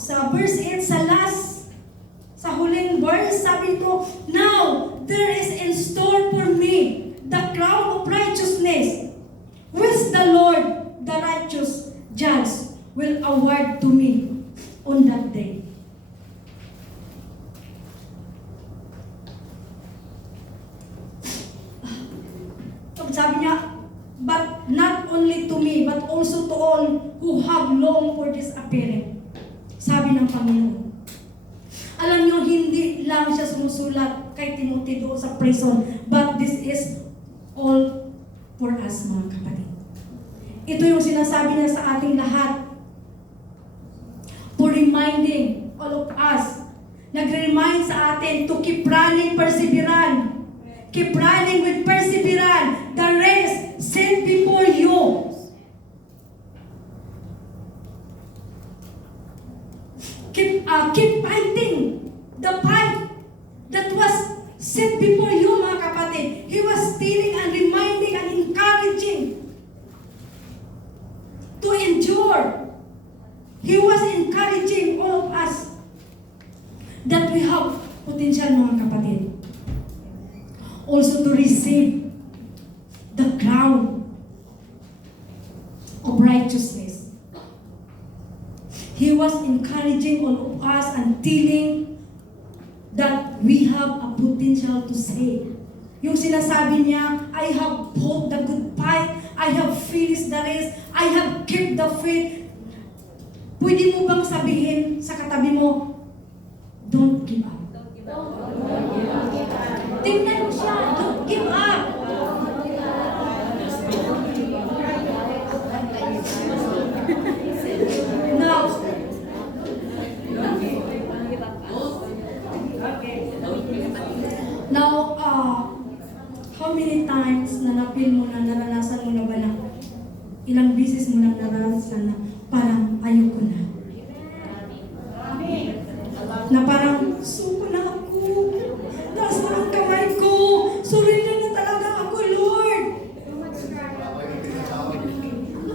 sa verse 8, sa huling verse, sabi ito, now there is in store for me the crown of righteousness, which the Lord, the righteous judge, will award to me on that day. Sabi niya, but not only to me, but also to all who have longed for this appearing. Sabi ng Panginoon. Alam niyo, hindi lang siya sumusulat kay Timothy doon sa prison, but this is all for us, mga kapatid. Ito yung sinasabi niya sa ating lahat. For reminding all of us, nagre-remind sa atin to keep running, perseverance. Keep running with perseverance. The race set before you. Keep fighting the fight that was set before you, mga kapatid. He was telling and reminding and encouraging to endure. He was encouraging all of us that we have potential, mga kapatid. Also to receive the crown of righteousness. He was encouraging all of us and telling that we have a potential to save. Yung sinasabi niya, I have fought the good fight, I have finished the race, I have kept the faith. Pwede mo bang sabihin sa katabi mo, don't give up. Tingnan mo siya, don't give up. Now, how many times na na-feel mo na, naranasan mo na ba na, ilang beses mo na naranasan na parang ayoko na. Na parang, suko na ako. Taas na ang kamay ko. Surrender na talaga ako, Lord.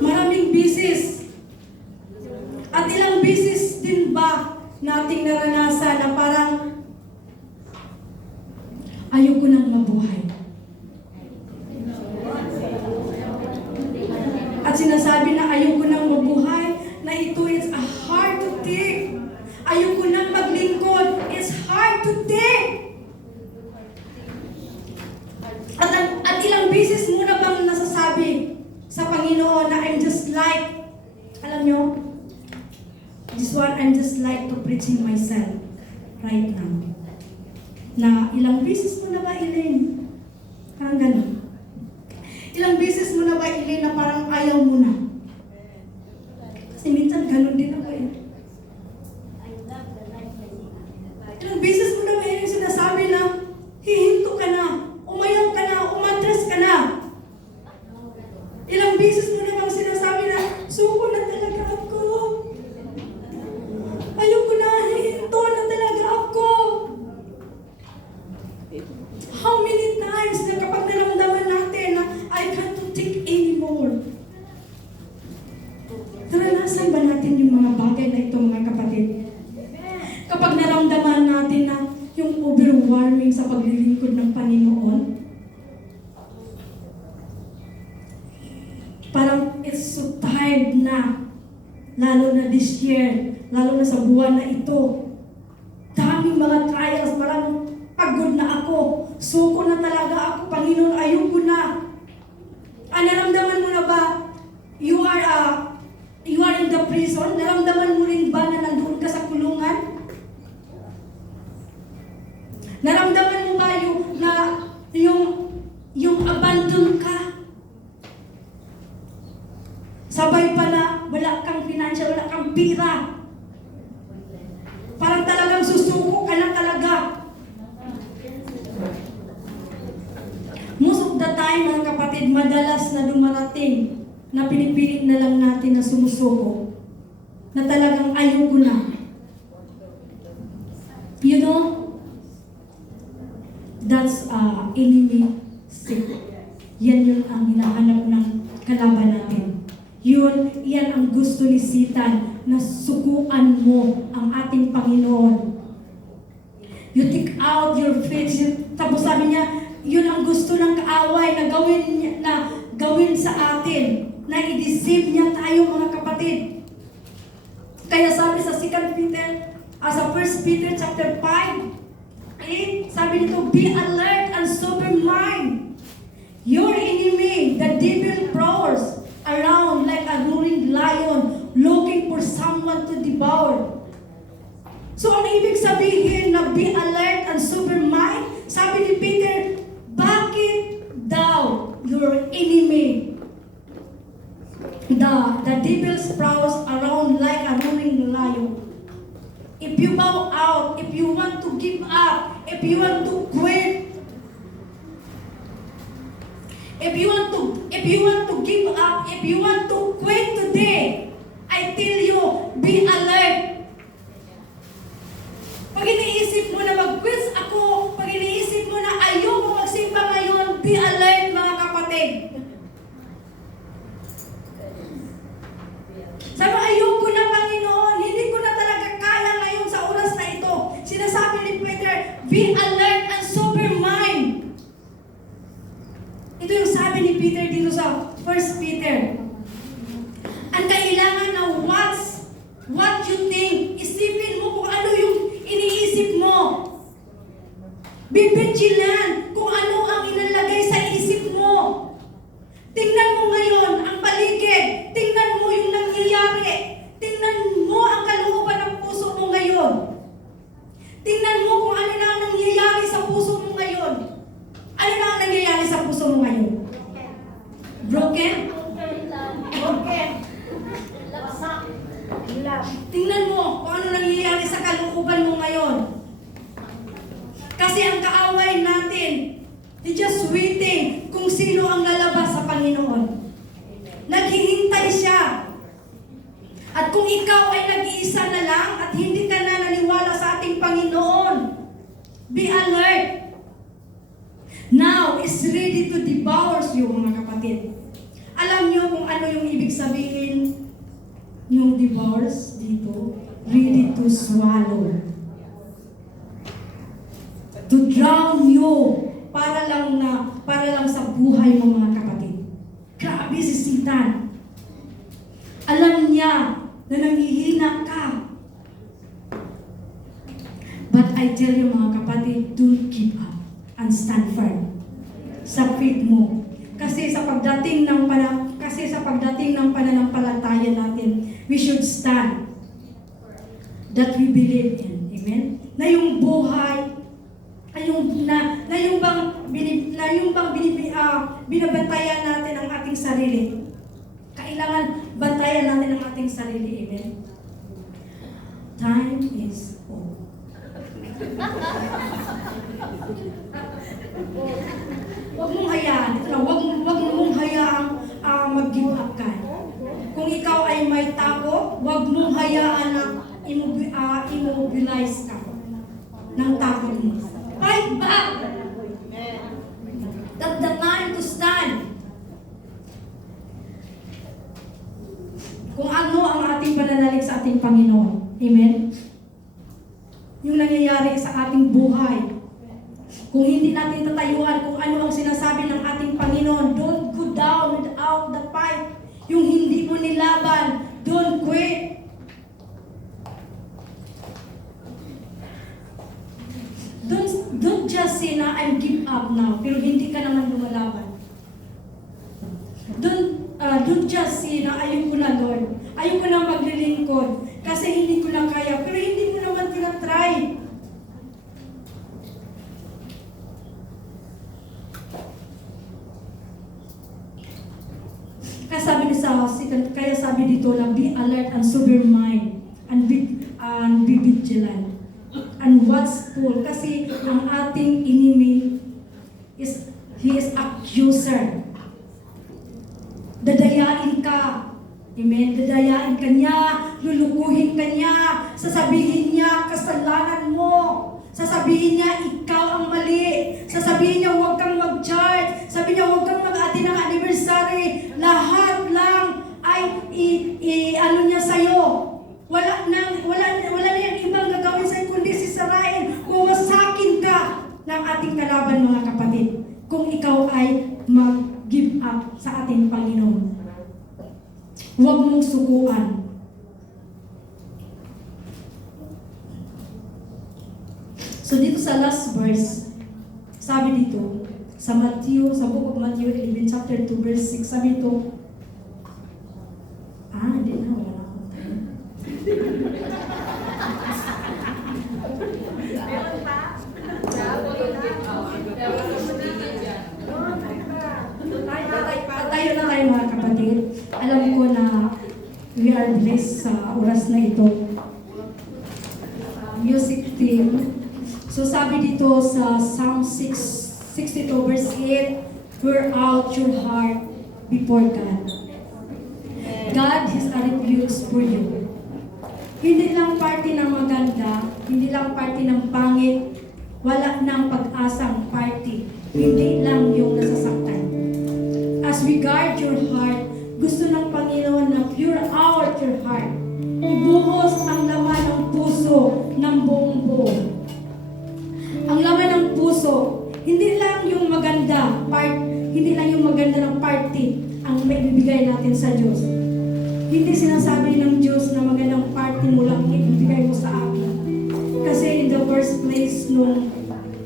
Maraming beses. At ilang beses din ba nating naranasan na parang ayoko nang mabuhay. At sinasabi na ayoko nang mabuhay, na ito is hard to take. Ayoko nang maglingkod, it's hard to take. At ilang beses mo na bang nasasabi sa Panginoon na I'm just like, alam nyo, this one, I'm just like to preaching myself right now. Na ilang beses mo na ba, Elaine? Parang gano'n. Ilang beses mo na ba, Elaine, na parang ayaw mo na? Kasi minsan gano'n din ako eh. Ilang beses mo na ba, Elaine, How many times na kapag naramdaman natin na I can't take anymore? Naranasan ba natin yung mga bagay na ito, mga kapatid? Kapag naramdaman natin na yung overwhelming sa paglilingkod ng Panginoon, parang it's so tired na, lalo na this year, lalo na sa buwan na ito. Daming mga trials, parang pagod na ako, suko na talaga ako, Panginoon, ayoko na. Naramdaman mo na ba, you are in the prison? Naramdaman mo rin ba na nandoon ka sa kulungan? Naramdaman mo ba yung abandon ka? Sabay pa na wala kang financial, wala kang pira. Parang talagang susuko ka na talaga. Most of the time, mga kapatid, madalas na dumarating na pinipilit na lang natin na sumusuko. Na talagang ayoko na. You know, that's enemy sick. Yan yun ang hinahanap ng kalaban natin. Yan ang gusto ni Satan, na sukuan mo ang ating Panginoon. You take out your faith. Tapos sabi niya, yun ang gusto ng kaaway na gawin sa atin, na i-deceive niya tayo, mga kapatid. Kaya sabi sa 2 Peter, sa 1 Peter chapter 5, 8, sabi nito, be alert and sober mind. Your enemy, the devil, prowls around like a roaring lion, looking for someone to devour. So, ang ibig sabihin na be alert and sober mind, sabi ni Peter, bakit daw your enemy, the devil prowls around like a roaring lion? If you bow out, if you want to give up, if you want to quit, if you want to give up, if you want to quit today, I tell you, be alert. Pag iniisip mo na mag-quit ako, pag iniisip mo na ayoko magsimba ngayon, be alert, mga kapatid. Sabi, ayoko na, Panginoon, hindi ko na talaga kaya ngayon sa oras na ito. Sinasabi ni Peter, be alert and sober mind. Ito yung sabi ni Peter dito sa 1 Peter. Ang kailangan na what you think, isipin mo kung ano yung iniisip mo. Be vigilant kung ano ang ilalagay sa isip mo. Tingnan mo ngayon ang paligid. Tingnan mo yung nangyayari. Tingnan mo ang kalooban ng puso mo ngayon. Tingnan mo kung ano na ang nangyayari sa puso mo ngayon. Ano na ang nangyayari sa puso mo ngayon? Broken? Broken. Tingnan mo kung ano nangyayari sa kalooban mo ngayon. Kasi ang kaaway natin, he's just waiting kung sino ang lalabas sa Panginoon. Naghihintay siya. At kung ikaw ay nag-iisa na lang at hindi ka na naniwala sa ating Panginoon, be alert. Now is ready to devour you, mga kapatid. Alam niyo kung ano yung ibig sabihin yung devours dito? Ready to swallow. To drown you. Para lang sa buhay mo, mga kapatid. Grabe si Satan. Alam niya na nanghihina ka. But I tell you, mga kapatid, don't give up and stand firm sa faith mo. Kasi sa pagdating ng pananampalataya natin, we should stand that we believe in. Amen? Na yung buhay, binabantayan natin ang ating sarili. Kailangan bantayan natin ang ating sarili. Amen? Time is over. Huwag mong hayaan. Ito lang, huwag mong hayaan mag-give up ka. Kung ikaw ay may takot, huwag mong hayaan na immobilize ka ng takot mo. Fight back! ating Panginoon. Amen? Yung nangyayari sa ating buhay. Kung hindi natin tatayuan kung ano ang sinasabi ng ating Panginoon, don't go down without the fight. Yung hindi mo nilaban, don't quit. Don't just say na I'm give up now, pero hindi ka naman lumalaban. Don't just say na ayoko na Lord, ayoko na maglilingkod, kasi hindi ko na kaya, pero hindi mo naman tinatry. Kaya sabi dito na be alert and sober mind and be vigilant and watchful, kasi ang ating enemy he is accuser. Dadayain ka. Amen. Dadayain ka niya, lulukuhin ka niya, sasabihin niya kasalanan mo. Sasabihin niya ikaw ang mali. Sasabihin niya huwag kang mag-charge. Sabi niya huwag kang mag-attend ng anniversary. Lahat lang ay ano niya sa'yo. Wala niyang ibang gagawin sa'yo kundi sisirain. Wawasakin ka ng ating kalaban, mga kapatid, kung ikaw ay mag-give up sa ating Panginoon. Huwag mong sukuan. So dito sa last verse, sabi dito, sa book of Matthew 11, chapter 2, verse 6, sabi dito, hindi na, wala akong time. Tayo na tayo, mga kapatid. Alam ko na we are blessed sa oras na ito. Music team. So sabi dito sa Psalm 62 verse 8, pour out your heart before God. God is a refuge for you. Hindi lang parte ng maganda, hindi lang parte ng pangit, wala nang pag-asang party, hindi lang yung nasasaktan. As we guard your heart, gusto ng Panginoon na pure out your heart. Ibuhos ang laman ng puso ng buong buo. Ang laman ng puso, hindi lang yung maganda ng party ang may bibigay natin sa Diyos. Hindi sinasabi ng Diyos na magandang party mo lang ibibigay mo sa akin. Kasi in the first place, nung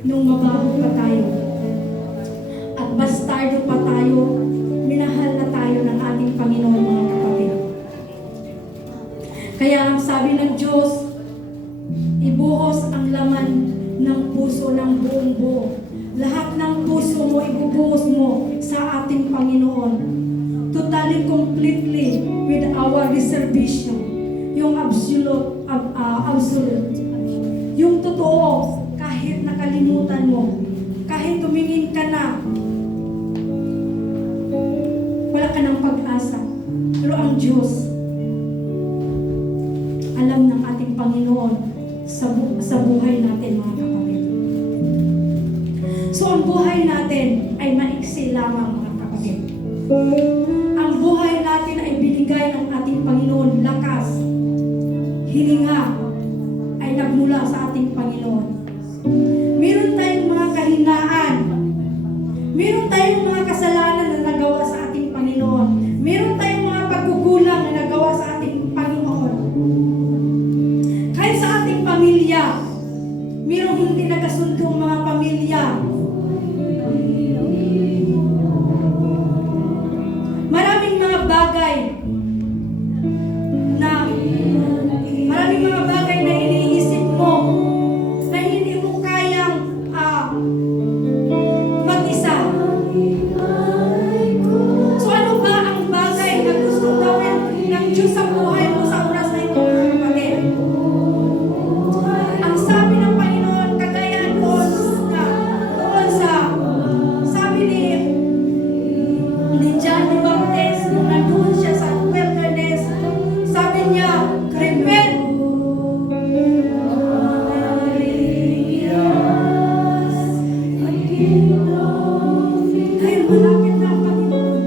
mabaho pa tayo at bastardo pa tayo, minahal na tayo ng ating Panginoon, mga kapatid. Kaya ang sabi ng Diyos, ibuhos ang laman ng puso ng buong buo. Lahat ng puso mo, ibubuhos mo sa ating Panginoon. Totally, completely, with our reservation. Yung absolute. Yung totoo, kahit nakalimutan mo, kahit tumingin ka na, wala ka ng pag-asa. Pero ang Diyos, alam ng ating Panginoon sa buhay natin, mga kapatid. So ang buhay natin ay maiksi lamang, mga kapatid. Ang buhay natin ay binigay ng ating Panginoon, lakas, hininga, ay nagmula sa ating Panginoon. Meron tayong mga kahinaan, meron tayong mga kasalanan na nagawa sa ating Panginoon, meron tayong mga pagkukulang na nagawa sa ating Panginoon. Kahit sa ating pamilya, merong hindi nagkasundong mga pamilya. Maraming mga bagay na iniisip mo na hindi mo kayang mag-isa. So ano ba ang bagay na gustong gawin ng Diyos sa buhay mo sa oras na ito, mga kapatid? Ang sabi ng Panginoon, kagaya doon sa sabi ni John the Baptist, nung nandun siya sa wilderness, sabi niya, repent. Dahil malapit na ang Panginoon.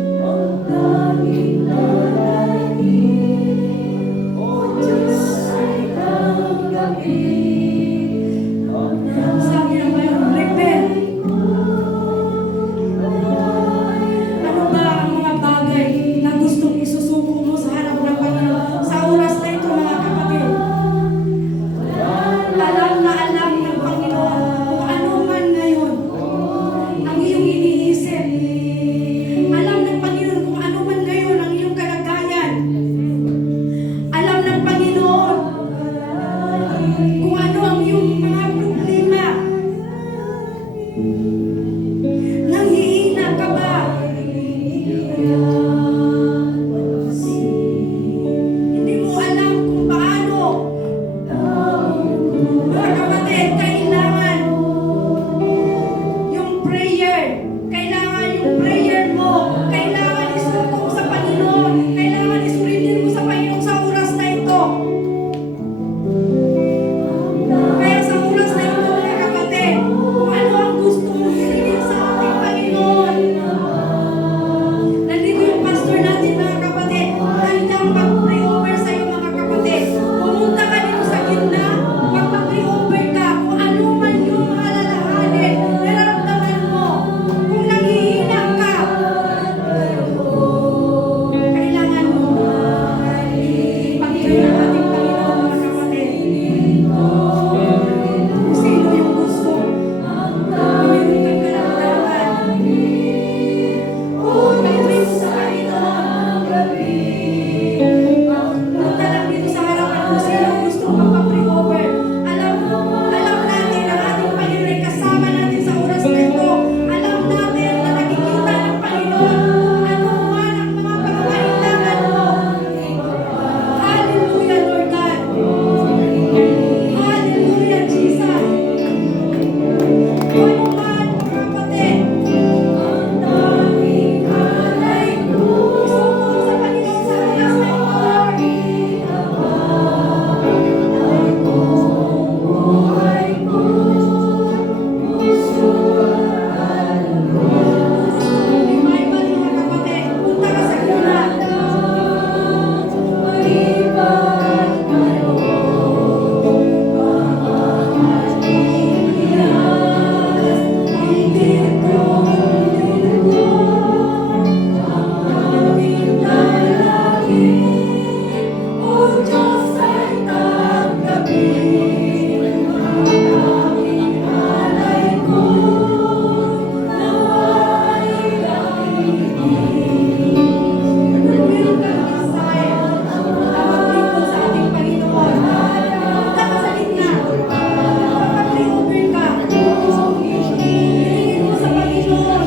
Nanghihina ka ba? Hindi mo alam kung paano. Mga kapatid, kailangan yung prayer. Kailangan yung prayer mo. Kailangan isuko sa Panginoon. Kailangan isuritin mo sa Panginoon sa oras na ito. Kaya sa oras na ito, mga kapatid, kung ano ang gusto mong hilingin sa ating Panginoon. Nandito yung pastor natin, mga kapatid. Handang mag-pray over sa iyo, mga kapatid. Pumunta ka dito sa gitna. Mag-pray over ka. Kung ano man yung mga lalahanin, nararamdaman mo. Kung nanghihina ka, kailangan mo. Pagiging ng ating Panginoon, mga kapatid. Kung sino yung gusto. Meron kang karamdaman. Pag-pray mo sa Panginoon. Punta lang dito sa harapan kung sino gusto magpa-pray over. Alam natin ang ating Panginoon ay kasama natin sa oras na ito. Alam natin na nakikita ng Panginoon kung ano man ang mga pangangailangan mo. Hallelujah, Lord God. Hallelujah, Jesus. Kung ano man, mga kapatid, isuko sa Panginoon sa oras na ito. Revival, mga kapatid, punta ka sa gitna. Meron kang desire na maglingkod sa ating Panginoon. Punta ka sa gitna. Mag-pray over ka. Hilingin mo sa Panginoon.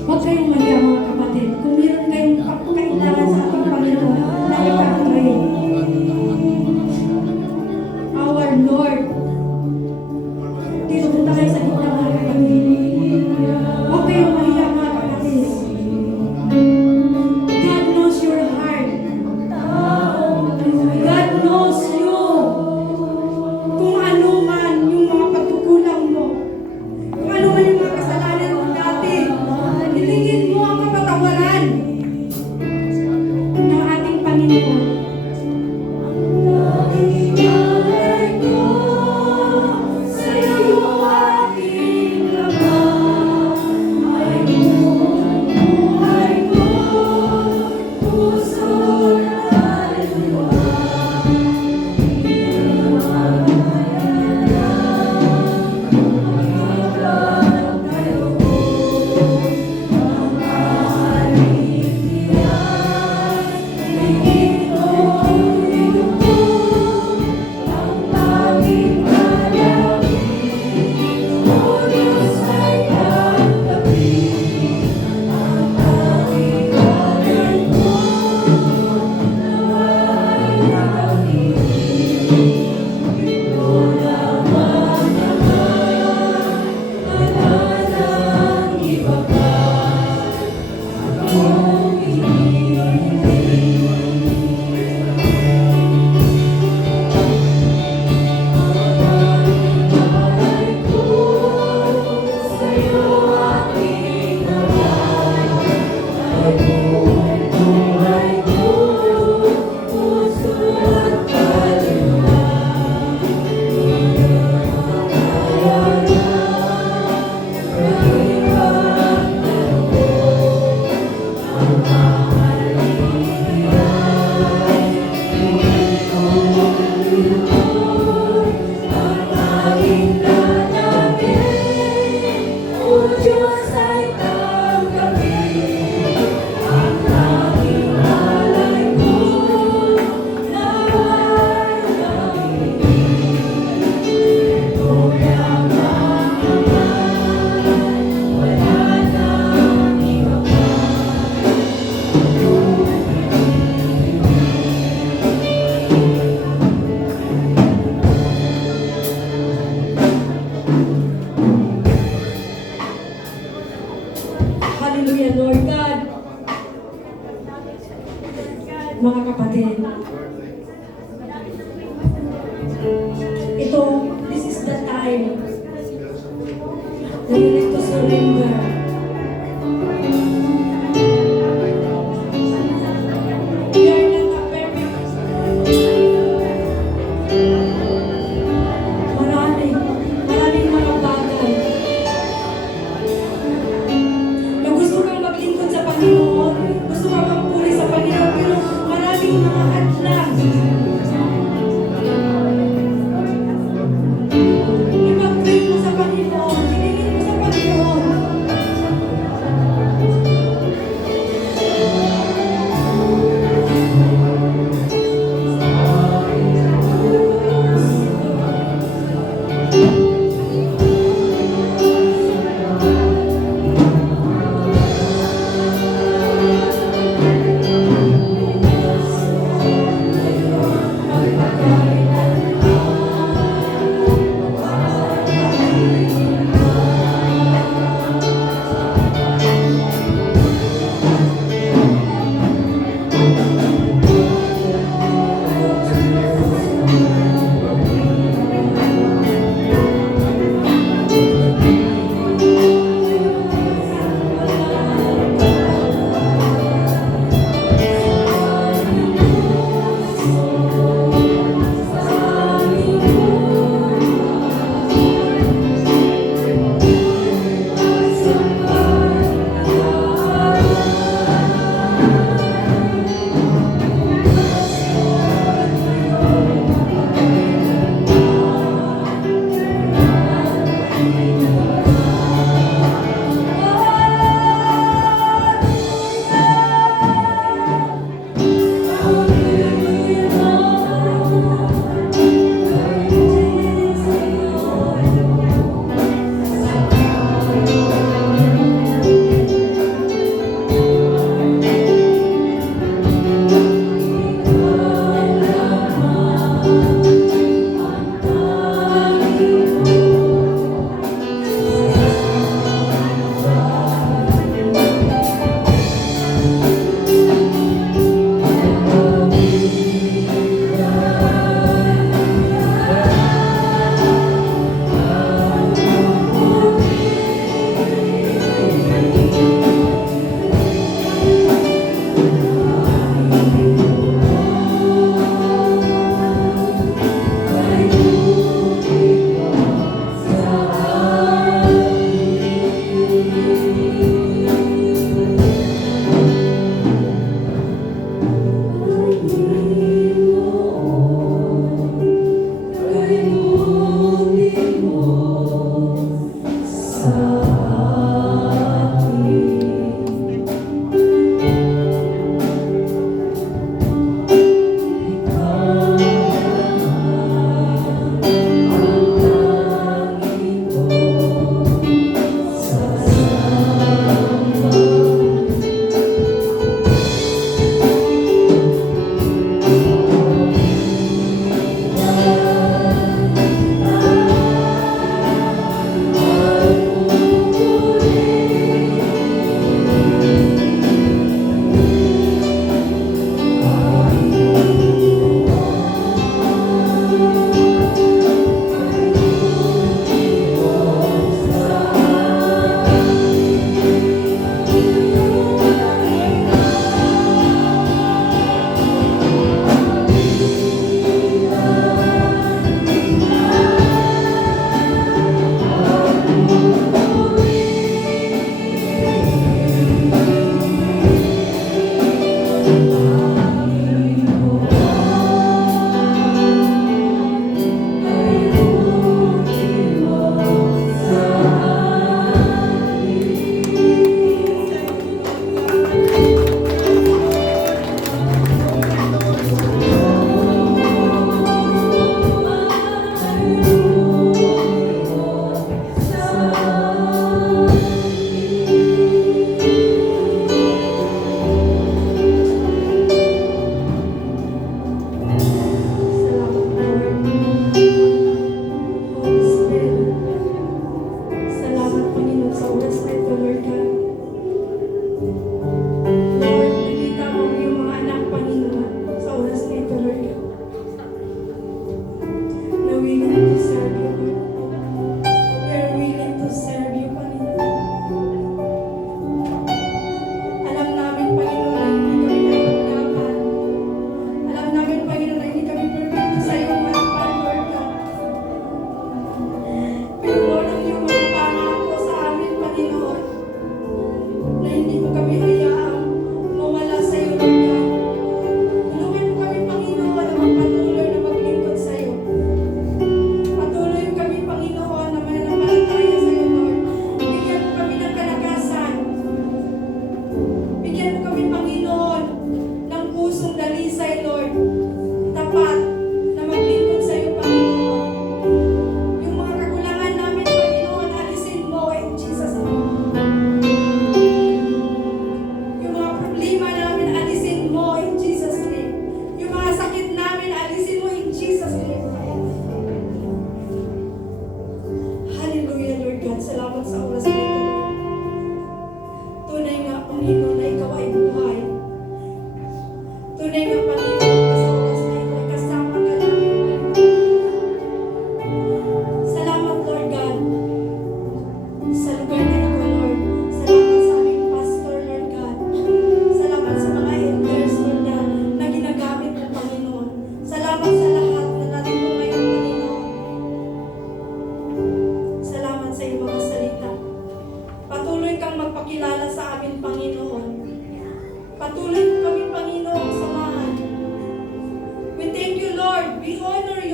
Huwag kayong mahiya, mga kapatid. Kung meron kayong kailangan sa ating Panginoon, na ipag-pray. Our Lord. Dito, punta kayo sa gitna, mga kapatid. Huwag kayong mahiya, mga kapatid. God knows your heart. God knows you. Kung ano man yung mga pagkukulang mo. Kung ano man yung mga kasalanan mo dati. Hilingin mo ang kapatawaran ng ating Panginoon. Hallelujah, Lord God. Mga kapatid, ito, this is the time that you need to surrender. We are not a perfect. Maraming mga bagay na gusto kang maglingkod sa Panginoon, gusto kang magpuri sa Panginoon, pero maraming mga hadlang. Ipag-pray mo sa Panginoon, hiningin mo sa Panginoon. salamat sa oras na ito, Lord. Tunay nga, Panginoon, na ikaw ay buhay. Tunay nga, Panginoon, na sa oras na ito ay kasama ka namin. Salamat, Lord God, sa lugar na ito, Lord. Salamat sa aming pastor, Lord God. Salamat sa mga elders, Lord God, na ginagamit mo, Panginoon. Salamat sa lahat na narito ngayon, Panginoon. Salamat sa iyong mga salita. Patuloy kang magpakilala sa amin, Panginoon. Patuloy mo kami, Panginoon, samahan. We thank you, Lord. We honor you.